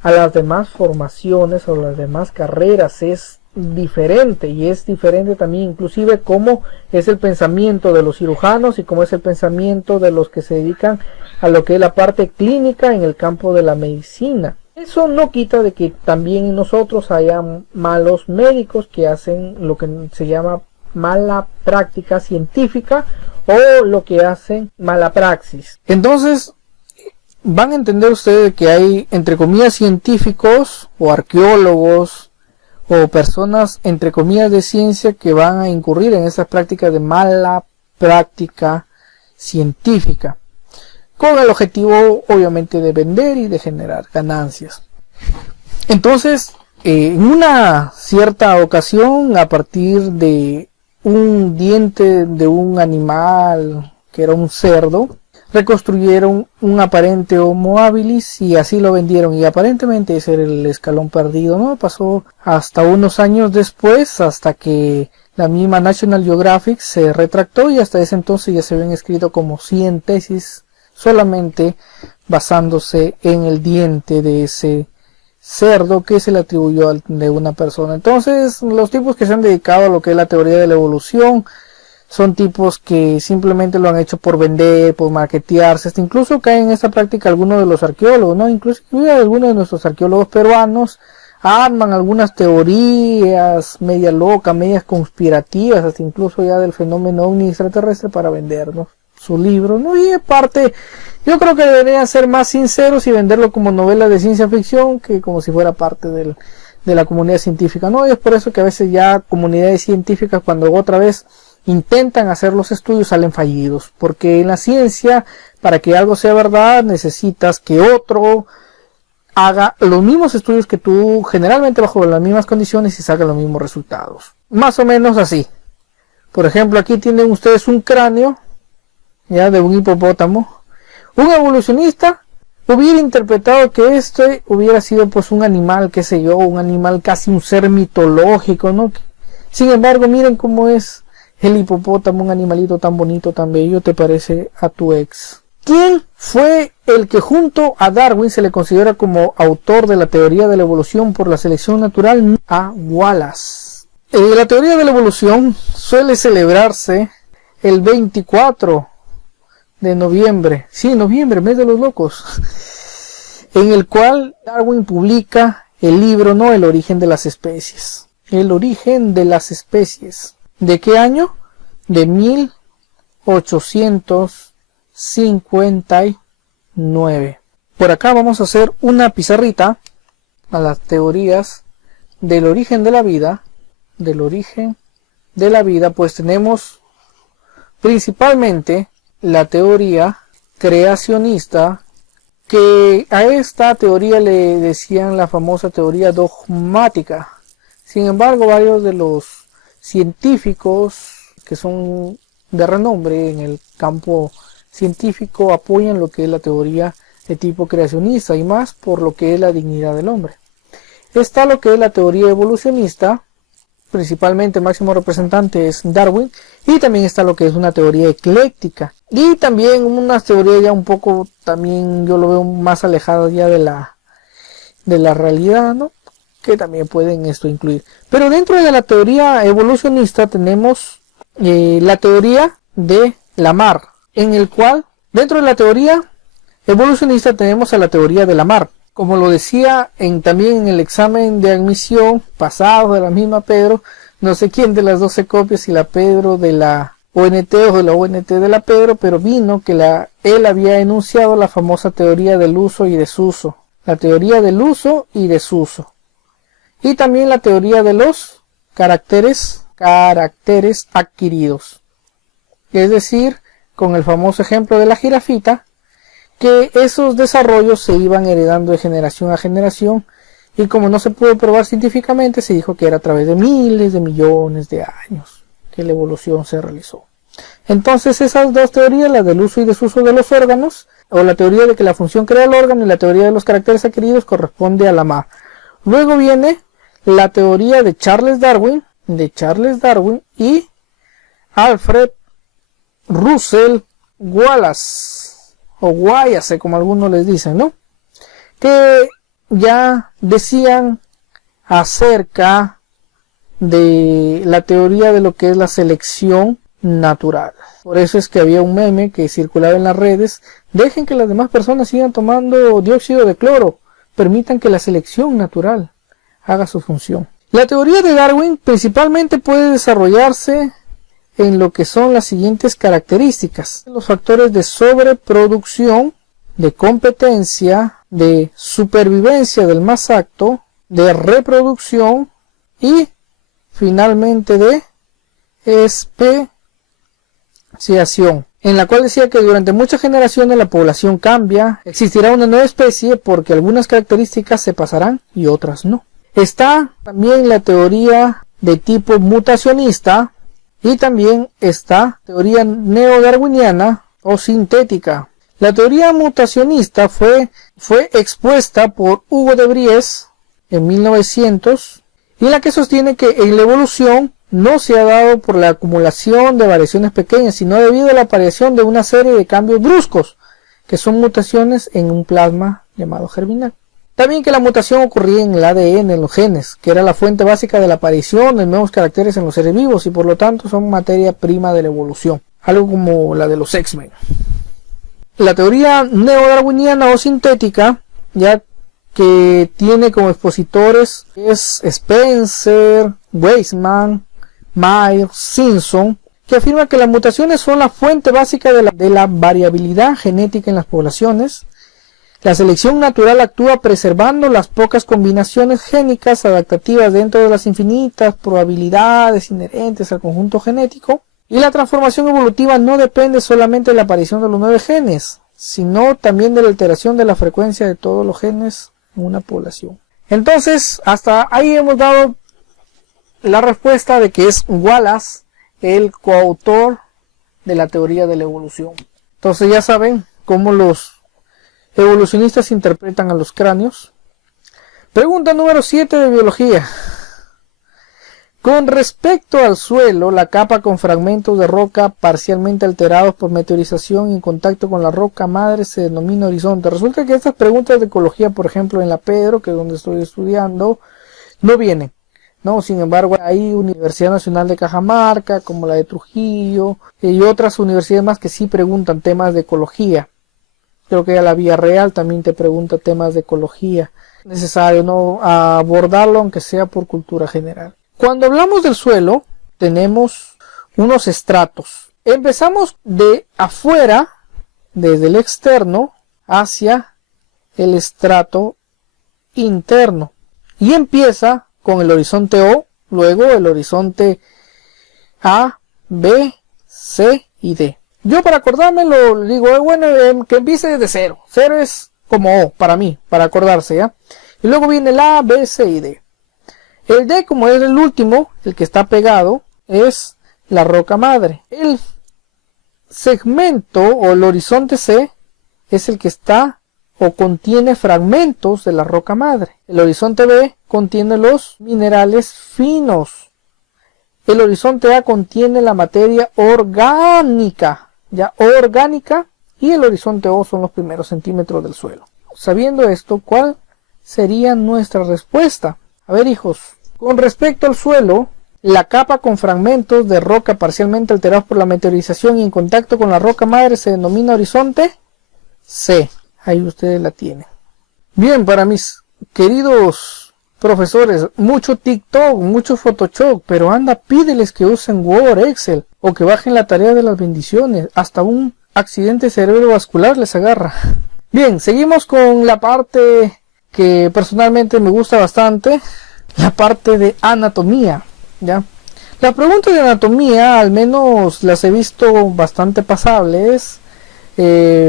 a las demás formaciones o las demás carreras. Es diferente, y es diferente también inclusive cómo es el pensamiento de los cirujanos y cómo es el pensamiento de los que se dedican a lo que es la parte clínica en el campo de la medicina. Eso no quita de que también en nosotros haya malos médicos que hacen lo que se llama mala práctica científica o lo que hacen mala praxis. Entonces van a entender ustedes que hay, entre comillas, científicos o arqueólogos o personas, entre comillas, de ciencia que van a incurrir en esas prácticas de mala práctica científica, con el objetivo obviamente de vender y de generar ganancias. Entonces, en una cierta ocasión, a partir de un diente de un animal que era un cerdo, reconstruyeron un aparente Homo habilis y así lo vendieron, y aparentemente ese era el escalón perdido, ¿no? Pasó hasta unos años después, hasta que la misma National Geographic se retractó, y hasta ese entonces ya se habían escrito como 100 tesis solamente basándose en el diente de ese cerdo que se le atribuyó de una persona. Entonces los tipos que se han dedicado a lo que es la teoría de la evolución son tipos que simplemente lo han hecho por vender, por marketearse. Hasta incluso caen en esta práctica algunos de los arqueólogos, ¿no? Incluso algunos de nuestros arqueólogos peruanos arman algunas teorías media locas, medias conspirativas, hasta incluso ya del fenómeno ovni extraterrestre para vendernos su libro, ¿no? Y aparte, yo creo que deberían ser más sinceros y venderlo como novela de ciencia ficción que como si fuera parte de la comunidad científica, ¿no? Y es por eso que a veces ya comunidades científicas, cuando otra vez intentan hacer los estudios, salen fallidos, porque en la ciencia, para que algo sea verdad, necesitas que otro haga los mismos estudios que tú, generalmente bajo las mismas condiciones, y saca los mismos resultados. Más o menos así. Por ejemplo, aquí tienen ustedes un cráneo, ya, de un hipopótamo. Un evolucionista hubiera interpretado que este hubiera sido pues un animal, qué sé yo, un animal, casi un ser mitológico, ¿no? Sin embargo, miren cómo es el hipopótamo, un animalito tan bonito, tan bello, te parece a tu ex. ¿Quién fue el que junto a Darwin se le considera como autor de la teoría de la evolución por la selección natural? A Wallace. La teoría de la evolución suele celebrarse el 24 de noviembre, sí, noviembre, mes de los locos, en el cual Darwin publica el libro, ¿no? El origen de las especies. El origen de las especies. ¿De qué año? De 1859. Por acá vamos a hacer una pizarrita a las teorías del origen de la vida, pues tenemos principalmente la teoría creacionista, que a esta teoría le decían la famosa teoría dogmática. Sin embargo, varios de los científicos que son de renombre en el campo científico apoyan lo que es la teoría de tipo creacionista, y más por lo que es la dignidad del hombre. Está lo que es la teoría evolucionista, principalmente el máximo representante es Darwin, y también está lo que es una teoría ecléctica, y también una teoría ya un poco, también yo lo veo más alejada ya de la realidad, ¿no? Que también pueden esto incluir. Pero dentro de la teoría evolucionista tenemos la teoría de Lamarck, en el cual dentro de la teoría evolucionista tenemos a la teoría de Lamarck. Como lo decía también en el examen de admisión pasado de la misma Pedro, no sé quién de las 12 copias, si la Pedro de la ONT o de la ONT de la Pedro, pero vino que él había enunciado la famosa teoría del uso y desuso. La teoría del uso y desuso. Y también la teoría de los caracteres adquiridos. Es decir, con el famoso ejemplo de la jirafita, que esos desarrollos se iban heredando de generación a generación, y como no se pudo probar científicamente, se dijo que era a través de miles de millones de años que la evolución se realizó. Entonces esas dos teorías, la del uso y desuso de los órganos, o la teoría de que la función crea el órgano, y la teoría de los caracteres adquiridos, corresponde a Lamarck. Luego viene la teoría de Charles Darwin y Alfred Russel Wallace, o Wallace como algunos les dicen, ¿no? Que ya decían acerca de la teoría de lo que es la selección natural. Por eso es que había un meme que circulaba en las redes: dejen que las demás personas sigan tomando dióxido de cloro, permitan que la selección natural haga su función. La teoría de Darwin principalmente puede desarrollarse en lo que son las siguientes características: los factores de sobreproducción, de competencia, de supervivencia del más apto, de reproducción y finalmente de especiación, en la cual decía que durante muchas generaciones la población cambia, existirá una nueva especie porque algunas características se pasarán y otras no. Está también la teoría de tipo mutacionista, y también está teoría neodarwiniana o sintética. La teoría mutacionista fue expuesta por Hugo de Vries en 1900, y la que sostiene que en la evolución no se ha dado por la acumulación de variaciones pequeñas, sino debido a la aparición de una serie de cambios bruscos, que son mutaciones en un plasma llamado germinal. También que la mutación ocurría en el ADN, en los genes, que era la fuente básica de la aparición de nuevos caracteres en los seres vivos, y por lo tanto son materia prima de la evolución, algo como la de los X-Men. La teoría neodarwiniana o sintética, ya que tiene como expositores es Spencer, Weisman, Myers, Simpson, que afirma que las mutaciones son la fuente básica de la variabilidad genética en las poblaciones. La selección natural actúa preservando las pocas combinaciones génicas adaptativas dentro de las infinitas probabilidades inherentes al conjunto genético. Y la transformación evolutiva no depende solamente de la aparición de los 9 genes, sino también de la alteración de la frecuencia de todos los genes en una población. Entonces, hasta ahí hemos dado la respuesta de que es Wallace el coautor de la teoría de la evolución. Entonces ya saben cómo los evolucionistas interpretan a los cráneos. Pregunta número 7 de biología. Con respecto al suelo, la capa con fragmentos de roca parcialmente alterados por meteorización y en contacto con la roca madre se denomina horizonte. Resulta que estas preguntas de ecología, por ejemplo en la Pedro, que es donde estoy estudiando, no vienen, ¿no? Sin embargo, hay Universidad Nacional de Cajamarca, como la de Trujillo, y otras universidades más que sí preguntan temas de ecología. Creo que la Vía Real también te pregunta temas de ecología. Es necesario no abordarlo, aunque sea por cultura general. Cuando hablamos del suelo, tenemos unos estratos. Empezamos de afuera, desde el externo, hacia el estrato interno. y empieza con el horizonte O, luego el horizonte A, B, C y D. Yo para acordarme lo digo, bueno, que empiece desde 0. 0 es como O para mí, para acordarse, ¿ya? Y luego viene el A, B, C y D. El D, como es el último, el que está pegado, es la roca madre. El segmento o el horizonte C es el que está o contiene fragmentos de la roca madre. El horizonte B contiene los minerales finos. El horizonte A contiene la materia orgánica, ya orgánica, y el horizonte O son los primeros centímetros del suelo. Sabiendo esto, ¿cuál sería nuestra respuesta? A ver, hijos, con respecto al suelo, la capa con fragmentos de roca parcialmente alterados por la meteorización y en contacto con la roca madre se denomina horizonte C. Ahí ustedes la tienen. Bien, para mis queridos profesores, mucho TikTok, mucho Photoshop, pero anda, pídeles que usen Word, Excel, o que bajen la tarea de las bendiciones. Hasta un accidente cerebrovascular les agarra. Bien, seguimos con la parte que personalmente me gusta bastante, la parte de anatomía, ¿ya? Las preguntas de anatomía, al menos las he visto bastante pasables,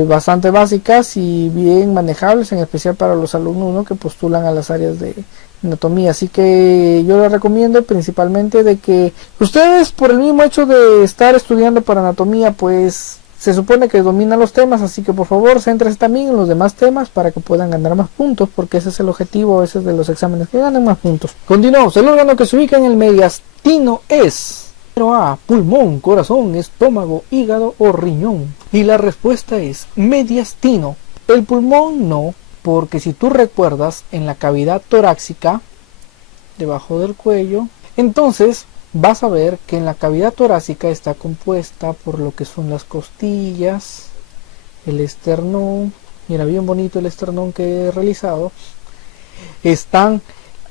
bastante básicas y bien manejables, en especial para los alumnos, ¿no?, que postulan a las áreas de anatomía. Así que yo les recomiendo principalmente de que ustedes, por el mismo hecho de estar estudiando para anatomía, pues se supone que dominan los temas, así que por favor céntrense también en los demás temas para que puedan ganar más puntos, porque ese es el objetivo a veces de los exámenes, que ganen más puntos. Continuamos. El órgano que se ubica en el mediastino es A, pulmón, corazón, estómago, hígado o riñón. Y la respuesta es mediastino. El pulmón no, porque si tú recuerdas, en la cavidad torácica, debajo del cuello, entonces vas a ver que en la cavidad torácica está compuesta por lo que son las costillas, el esternón. Mira, bien bonito el esternón que he realizado. Están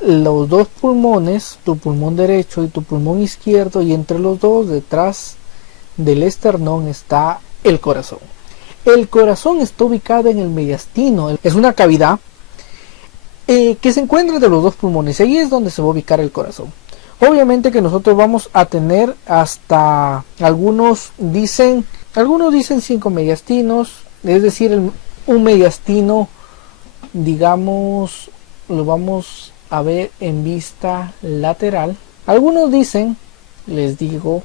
los dos pulmones, tu pulmón derecho y tu pulmón izquierdo, y entre los dos, detrás del esternón, está el corazón. El corazón está ubicado en el mediastino. Es una cavidad que se encuentra entre los dos pulmones, y ahí es donde se va a ubicar el corazón. Obviamente que nosotros vamos a tener hasta, algunos dicen 5 mediastinos, es decir, un mediastino, digamos, lo vamos a ver en vista lateral. Algunos dicen, les digo,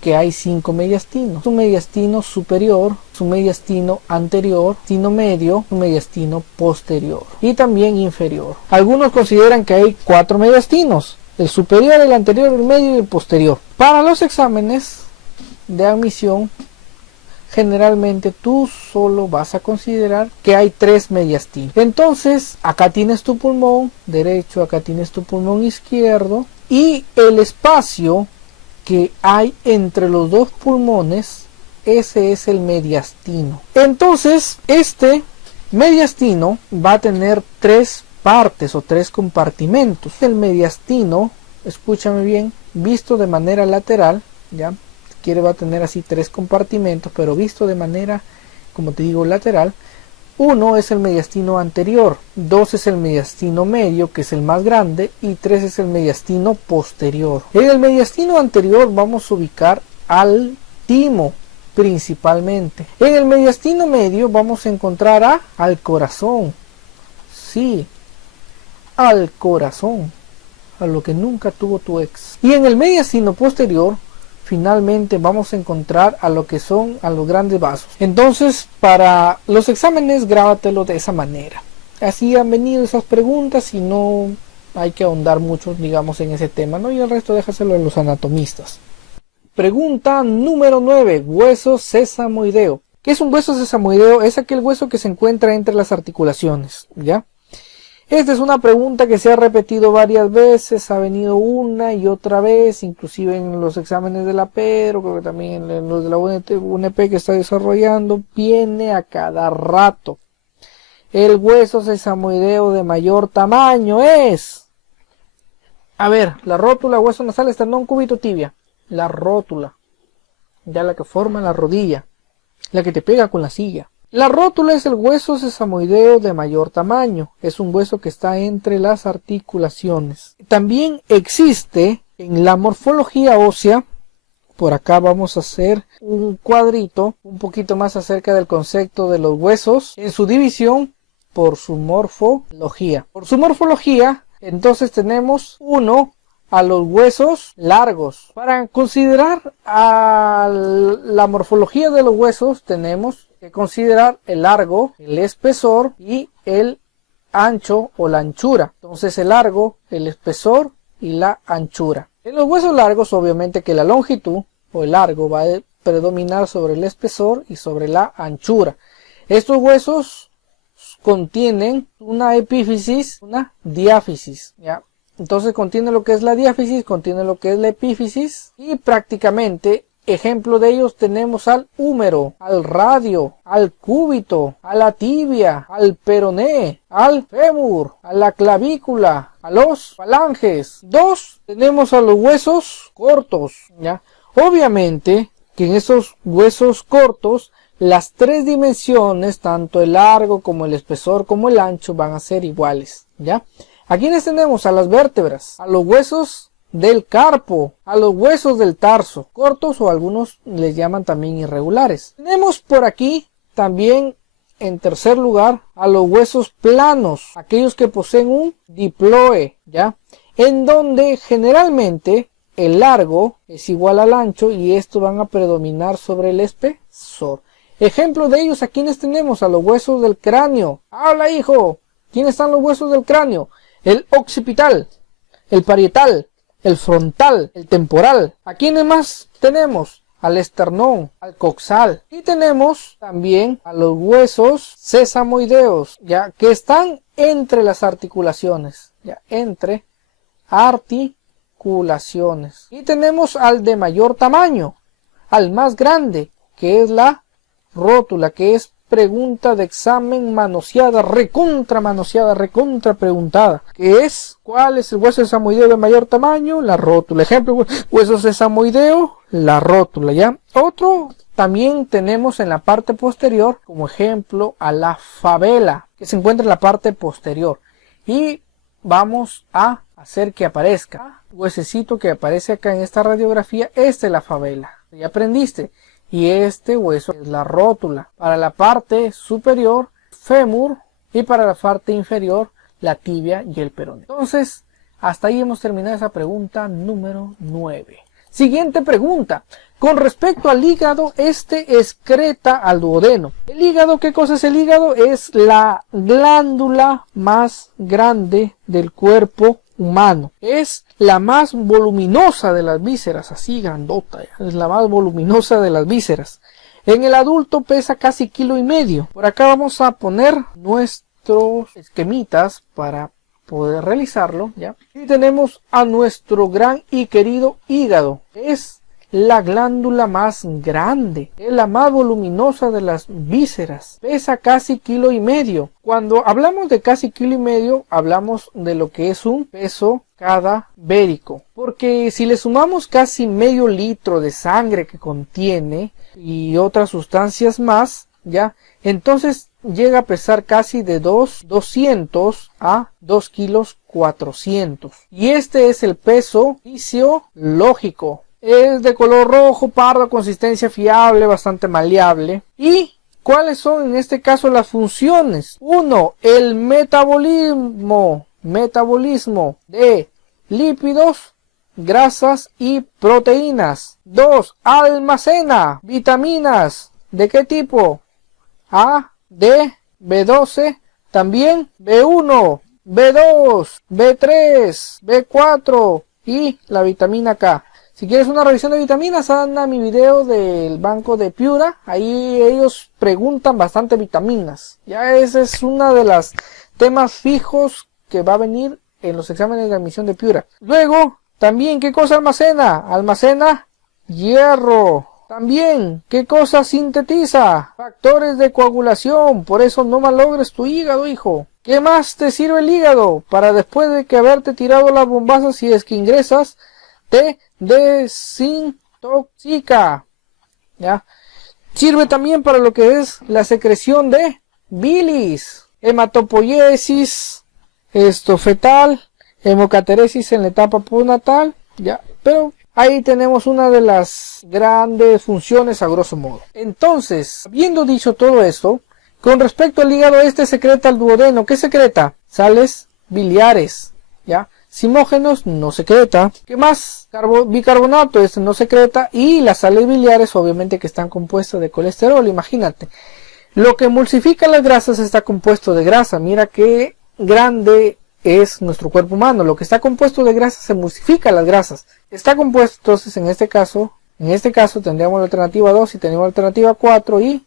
que hay 5 mediastinos: un mediastino superior, un mediastino anterior, mediastino medio, un mediastino posterior y también inferior. Algunos consideran que hay 4 mediastinos: el superior, el anterior, el medio y el posterior. Para los exámenes de admisión, generalmente tú solo vas a considerar que hay 3 mediastinos. Entonces, acá tienes tu pulmón derecho, acá tienes tu pulmón izquierdo, y el espacio que hay entre los dos pulmones, ese es el mediastino. Entonces, este mediastino va a tener 3 partes o 3 compartimentos. El mediastino, escúchame bien, visto de manera lateral, ya va a tener así 3 compartimentos, pero visto de manera, como te digo, lateral. 1 es el mediastino anterior, 2 es el mediastino medio, que es el más grande, y 3 es el mediastino posterior. En el mediastino anterior vamos a ubicar al timo principalmente. En el mediastino medio vamos a encontrar al corazón. Sí, al corazón, a lo que nunca tuvo tu ex. Y en el mediastino posterior finalmente vamos a encontrar a lo que son a los grandes vasos. Entonces, para los exámenes, grábatelo de esa manera. Así han venido esas preguntas y no hay que ahondar mucho, digamos, en ese tema, ¿no? Y el resto déjaselo a los anatomistas. Pregunta número 9. Hueso sesamoideo. ¿Qué es un hueso sesamoideo? Es aquel hueso que se encuentra entre las articulaciones, ¿ya? Esta es una pregunta que se ha repetido varias veces, ha venido una y otra vez, inclusive en los exámenes de la Pedro, creo que también en los de la UNP que está desarrollando, viene a cada rato. El hueso sesamoideo de mayor tamaño es, a ver, la rótula, hueso nasal, esternón, cúbito, tibia. La rótula, ya la que forma la rodilla, la que te pega con la silla. La rótula es el hueso sesamoideo de mayor tamaño. Es un hueso que está entre las articulaciones. También existe en la morfología ósea. Por acá vamos a hacer un cuadrito un poquito más acerca del concepto de los huesos en su división por su morfología. Por su morfología, entonces tenemos a los huesos largos. Para considerar a la morfología de los huesos tenemos que considerar el largo, el espesor y el ancho o la anchura. Entonces el largo, el espesor y la anchura. En los huesos largos, obviamente que la longitud o el largo va a predominar sobre el espesor y sobre la anchura. Estos huesos contienen una epífisis, una diáfisis, ¿ya? Entonces contiene lo que es la diáfisis, contiene lo que es la epífisis y prácticamente ejemplo de ellos tenemos al húmero, al radio, al cúbito, a la tibia, al peroné, al fémur, a la clavícula, a los falanges. Tenemos a los huesos cortos, ¿ya? Obviamente que en esos huesos cortos las tres dimensiones, tanto el largo como el espesor como el ancho, van a ser iguales, ¿ya? ¿A quiénes tenemos? A las vértebras, a los huesos del carpo, a los huesos del tarso, cortos o algunos les llaman también irregulares. Tenemos por aquí también en tercer lugar a los huesos planos, aquellos que poseen un diploe, ¿ya? En donde generalmente el largo es igual al ancho y estos van a predominar sobre el espesor. Ejemplo de ellos, ¿a quiénes tenemos? A los huesos del cráneo. ¡Habla, hijo! ¿Quiénes están los huesos del cráneo? El occipital, el parietal, el frontal, el temporal. ¿A quiénes más tenemos? Al esternón, al coxal. Y tenemos también a los huesos sesamoideos, ya que están entre las articulaciones, ya entre articulaciones. Y tenemos al de mayor tamaño, al más grande, que es la rótula, que es pregunta de examen manoseada, recontra preguntada, que es ¿cuál es el hueso sesamoideo de mayor tamaño? La rótula. Ejemplo, hueso sesamoideo, la rótula, ¿ya? Otro también tenemos en la parte posterior, como ejemplo, a la fabela, que se encuentra en la parte posterior. Y vamos a hacer que aparezca huesecito que aparece acá en esta radiografía. Esta es la fabela, ya aprendiste. Y este hueso es la rótula. Para la parte superior, fémur, y para la parte inferior, la tibia y el peroné. Entonces, hasta ahí hemos terminado esa pregunta número 9. Siguiente pregunta. Con respecto al hígado, este excreta al duodeno. El hígado, ¿qué cosa es el hígado? Es la glándula más grande del cuerpo humano. Es la más voluminosa de las vísceras, así grandota, es la más voluminosa de las vísceras. En el adulto pesa casi 1,5 kilos. Por acá vamos a poner nuestros esquemitas para poder realizarlo, ¿ya? Y tenemos a nuestro gran y querido hígado. Es la glándula más grande, es la más voluminosa de las vísceras, pesa casi 1,5 kilos. Cuando hablamos de casi 1,5 kilos, hablamos de lo que es un peso cadavérico, porque si le sumamos casi medio litro de sangre que contiene y otras sustancias más, ya, entonces llega a pesar casi de 200 a 2,4 kilos. Y este es el peso fisiológico. Es de color rojo, pardo, consistencia fiable, bastante maleable. ¿Y cuáles son en este caso las funciones? 1. El metabolismo de lípidos, grasas y proteínas. 2. Almacena vitaminas. ¿De qué tipo? A, D, B12, también B1, B2, B3, B4 y la vitamina K. Si quieres una revisión de vitaminas, anda a mi video del banco de Piura. Ahí ellos preguntan bastante vitaminas. Ya ese es uno de los temas fijos que va a venir en los exámenes de admisión de Piura. Luego, también, ¿qué cosa almacena? Almacena hierro. También, ¿qué cosa sintetiza? Factores de coagulación. Por eso no malogres tu hígado, hijo. ¿Qué más te sirve el hígado? Para después de que haberte tirado las bombazas, si es que ingresas, te desintoxica, ¿ya? Sirve también para lo que es la secreción de bilis, hematopoiesis, fetal, hemocateresis en la etapa postnatal, ya, pero ahí tenemos una de las grandes funciones a grosso modo. Entonces, habiendo dicho todo esto, con respecto al hígado, secreta el duodeno. ¿Qué secreta? Sales biliares, ya. Simógenos no secreta. ¿Qué más? Bicarbonato, no secreta. Y las sales biliares, obviamente que están compuestas de colesterol, imagínate. Lo que emulsifica las grasas está compuesto de grasa. Mira qué grande es nuestro cuerpo humano. Lo que está compuesto de grasa se emulsifica las grasas. Está compuesto, entonces en este caso tendríamos la alternativa 2 y tenemos la alternativa 4 y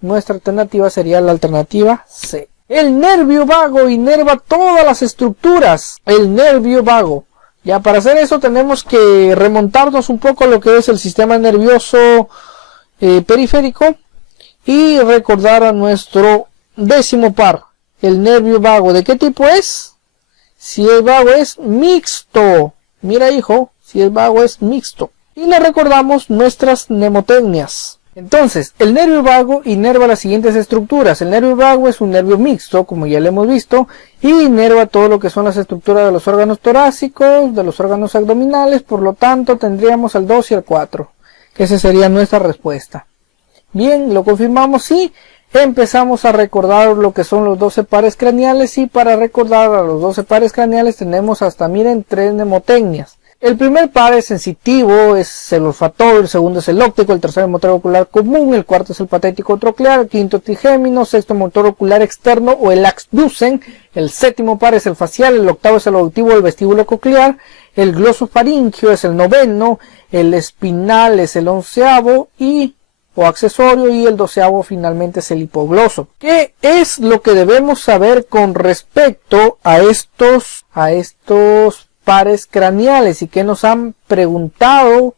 nuestra alternativa sería la alternativa C. El nervio vago inerva todas las estructuras. El nervio vago. Ya para hacer eso tenemos que remontarnos un poco a lo que es el sistema nervioso periférico y recordar a nuestro 10º par. El nervio vago. ¿De qué tipo es? Si es vago es mixto. Mira hijo, si es vago es mixto. Y le recordamos nuestras mnemotecnias. Entonces, el nervio vago inerva las siguientes estructuras. El nervio vago es un nervio mixto, como ya lo hemos visto, y inerva todo lo que son las estructuras de los órganos torácicos, de los órganos abdominales, por lo tanto tendríamos el 2 y el 4, que esa sería nuestra respuesta. Bien, lo confirmamos y empezamos a recordar lo que son los 12 pares craneales, y para recordar a los 12 pares craneales tenemos hasta, miren, 3 mnemotecnias. El primer par es sensitivo, es el olfatorio, el segundo es el óptico, el tercero el motor ocular común, el cuarto es el patético troclear, el quinto trigémino, sexto motor ocular externo o el axducen, el séptimo par es el facial, el octavo es el auditivo, el vestíbulo coclear, el glosofaringio es el noveno, el espinal es el 11º o accesorio y el 12º finalmente es el hipogloso. ¿Qué es lo que debemos saber con respecto a estos pares craneales y que nos han preguntado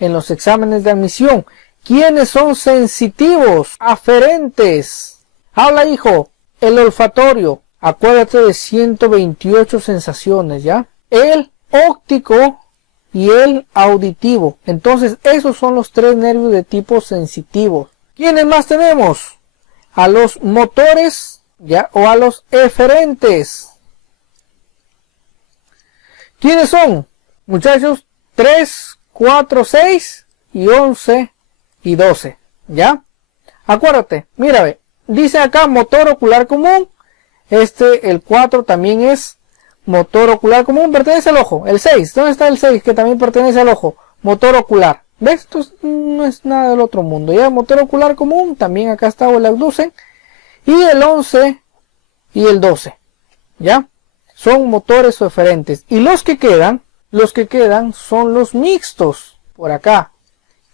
en los exámenes de admisión? ¿Quiénes son sensitivos? Aferentes. Habla hijo. El olfatorio. Acuérdate de 128 sensaciones, ¿ya? El óptico y el auditivo. Entonces esos son los 3 nervios de tipo sensitivo. ¿Quiénes más tenemos? A los motores, ¿ya? O a los eferentes. ¿Quiénes son? Muchachos, 3, 4, 6 y 11 y 12. ¿Ya? Acuérdate, mira, ve, dice acá motor ocular común. El 4 también es motor ocular común, pertenece al ojo. El 6, ¿dónde está el 6? Que también pertenece al ojo. Motor ocular. ¿Ves? Esto no es nada del otro mundo. Ya, motor ocular común, también acá está o el abducen. Y el 11 y el 12. ¿Ya? Son motores o eferentes. Y los que quedan son los mixtos. Por acá.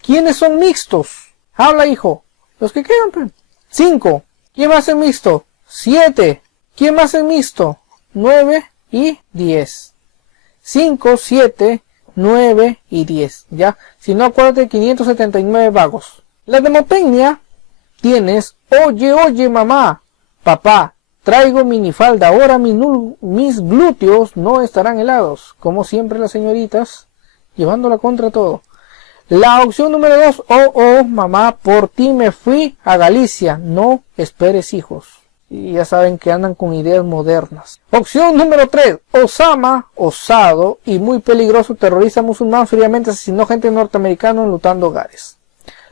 ¿Quiénes son mixtos? Habla, hijo. Los que quedan. 5. ¿Quién más es mixto? 7. ¿Quién más es mixto? 9 y 10. 5, 7, 9 y 10. ¿Ya? Si no, acuérdate, 579 vagos. La mnemotecnia tienes, oye mamá, papá, traigo minifalda, ahora mis glúteos no estarán helados. Como siempre las señoritas, llevándola contra todo. La opción número 2, mamá, por ti me fui a Galicia, no esperes hijos. Y ya saben que andan con ideas modernas. Opción número 3, Osama, osado y muy peligroso terrorista musulmán fríamente asesinó gente norteamericana enlutando hogares.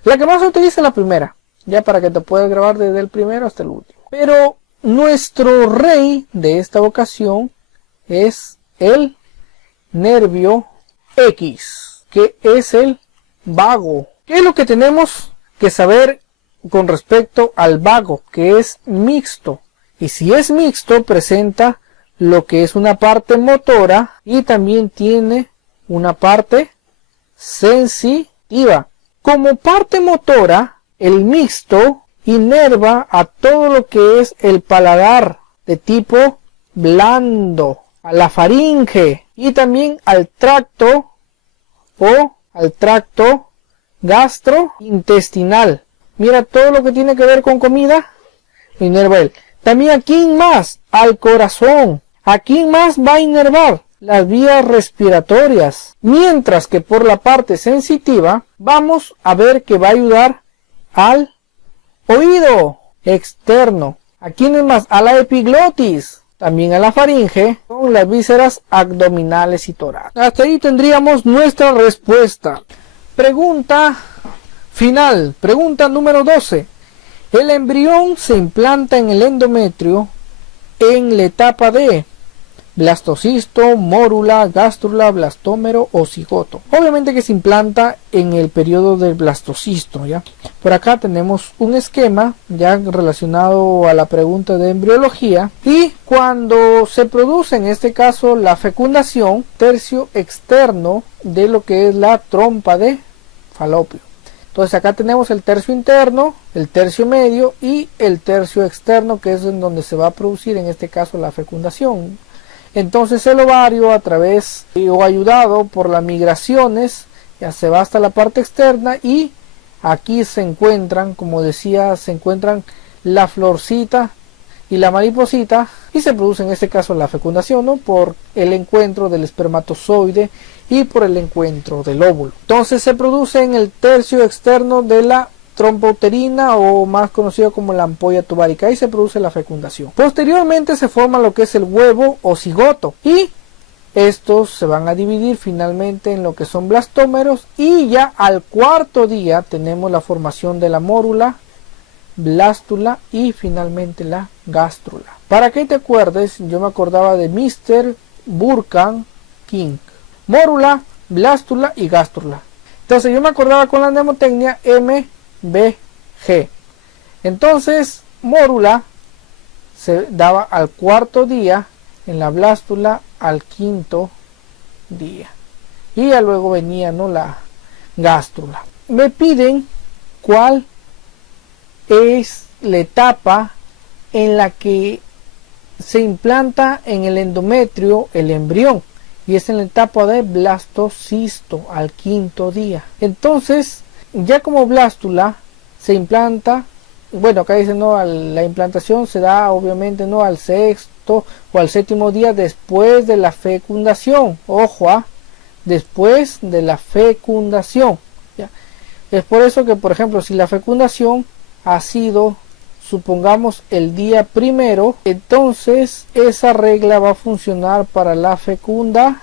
La que más se utiliza es la primera, ya para que te puedas grabar desde el primero hasta el último. Pero nuestro rey de esta ocasión es el nervio X, que es el vago. ¿Qué es lo que tenemos que saber con respecto al vago? Que es mixto. Y si es mixto, presenta lo que es una parte motora y también tiene una parte sensitiva. Como parte motora, el mixto inerva a todo lo que es el paladar de tipo blando, a la faringe y también al tracto o al tracto gastrointestinal. Mira, todo lo que tiene que ver con comida lo inerva él. También a quién más, al corazón. ¿A quién más va a inervar? Las vías respiratorias. Mientras que por la parte sensitiva vamos a ver que va a ayudar al oído externo. ¿A quiénes más? A la epiglotis, también a la faringe, con las vísceras abdominales y torácicas. Hasta ahí tendríamos nuestra respuesta. Pregunta final, pregunta número 12. El embrión se implanta en el endometrio en la etapa de blastocisto, mórula, gástrula, blastómero o cigoto. Obviamente que se implanta en el periodo del blastocisto, ¿ya? Por acá tenemos un esquema ya relacionado a la pregunta de embriología, y cuando se produce en este caso la fecundación, tercio externo de lo que es la trompa de falopio. Entonces acá tenemos el tercio interno, el tercio medio y el tercio externo, que es en donde se va a producir en este caso la fecundación. Entonces el ovario, a través o ayudado por las migraciones, ya se va hasta la parte externa, y aquí se encuentran, como decía, se encuentran la florcita y la mariposita, y se produce en este caso la fecundación, ¿no? Por el encuentro del espermatozoide y por el encuentro del óvulo. Entonces se produce en el tercio externo de la trompa uterina, o más conocido como la ampolla tubárica. Ahí se produce la fecundación. Posteriormente se forma lo que es el huevo o cigoto, y estos se van a dividir finalmente en lo que son blastómeros, y ya al cuarto día tenemos la formación de la mórula, blástula y finalmente la gástrula. Para que te acuerdes, yo me acordaba de Mr. Burkan King: mórula, blástula y gástrula. Entonces yo me acordaba con la mnemotecnia MBG. Entonces mórula se daba al cuarto día, en la blástula al quinto día, y ya luego venía, ¿no?, la gástrula. Me piden cuál es la etapa en la que se implanta en el endometrio el embrión, y es en la etapa de blastocisto, al quinto día. Entonces ya como blástula se implanta, bueno, acá dice, no, la implantación se da obviamente, no, al sexto o al séptimo día después de la fecundación. Ojo, después de la fecundación, ¿ya? Es por eso que, por ejemplo, si la fecundación ha sido, supongamos, el día primero, entonces esa regla va a funcionar para la fecundación,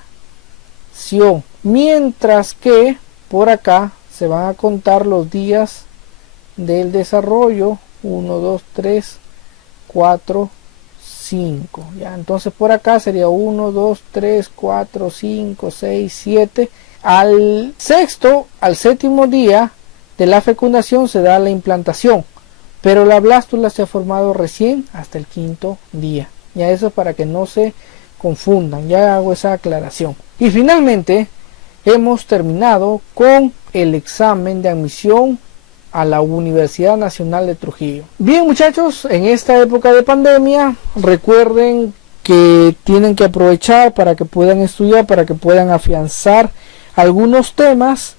mientras que por acá se van a contar los días del desarrollo: 1, 2, 3, 4, 5. ¿Ya? Entonces por acá sería 1, 2, 3, 4, 5, 6, 7. Al sexto, al séptimo día de la fecundación se da la implantación, pero la blástula se ha formado recién hasta el quinto día. Ya, eso para que no se confundan, ya hago esa aclaración. Y finalmente hemos terminado con el examen de admisión a la Universidad Nacional de Trujillo. Bien, muchachos, en esta época de pandemia recuerden que tienen que aprovechar para que puedan estudiar, para que puedan afianzar algunos temas.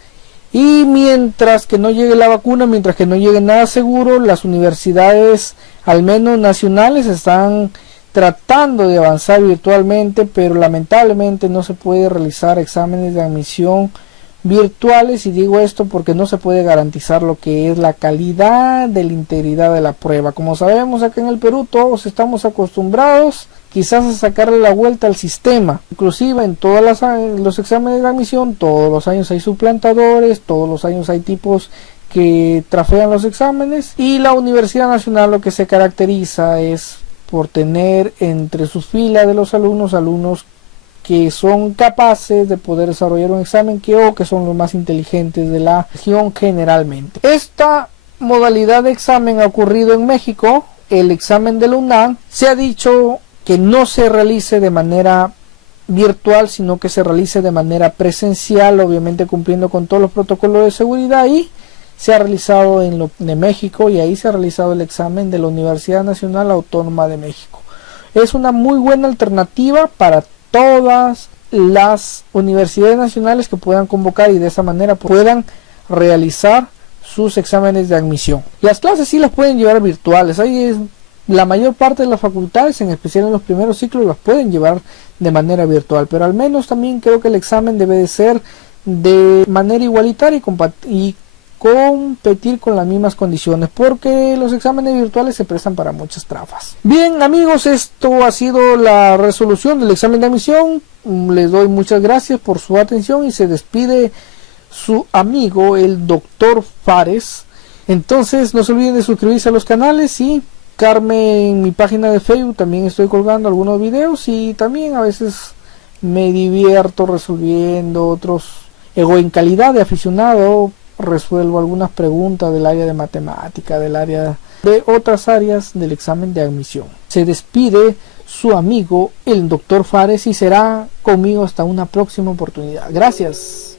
Y mientras que no llegue la vacuna, mientras que no llegue nada seguro, las universidades, al menos nacionales, están tratando de avanzar virtualmente, pero lamentablemente no se puede realizar exámenes de admisión virtuales, y digo esto porque no se puede garantizar lo que es la calidad de la integridad de la prueba. Como sabemos, acá en el Perú todos estamos acostumbrados quizás a sacarle la vuelta al sistema. Inclusive en todos los exámenes de admisión, todos los años hay suplantadores, todos los años hay tipos que trafean los exámenes, y la Universidad Nacional lo que se caracteriza es por tener entre sus filas de los alumnos que son capaces de poder desarrollar un examen, que son los más inteligentes de la región generalmente. Esta modalidad de examen ha ocurrido en México. El examen de la UNAM se ha dicho que no se realice de manera virtual, sino que se realice de manera presencial, obviamente cumpliendo con todos los protocolos de seguridad, y se ha realizado en lo de México, y ahí se ha realizado el examen de la Universidad Nacional Autónoma de México. Es una muy buena alternativa para todas las universidades nacionales que puedan convocar y de esa manera puedan realizar sus exámenes de admisión. Las clases sí las pueden llevar virtuales. Ahí la mayor parte de las facultades, en especial en los primeros ciclos, las pueden llevar de manera virtual, pero al menos también creo que el examen debe de ser de manera igualitaria y competir con las mismas condiciones, porque los exámenes virtuales se prestan para muchas trabas. Bien amigos, esto ha sido la resolución del examen de admisión. Les doy muchas gracias por su atención y se despide su amigo el doctor Fares. Entonces no se olviden de suscribirse a los canales y buscarme en mi página de Facebook. También estoy colgando algunos videos y también a veces me divierto resolviendo otros, en calidad de aficionado resuelvo algunas preguntas del área de matemática, del área de otras áreas del examen de admisión. Se despide su amigo el doctor Fares y será conmigo hasta una próxima oportunidad. Gracias.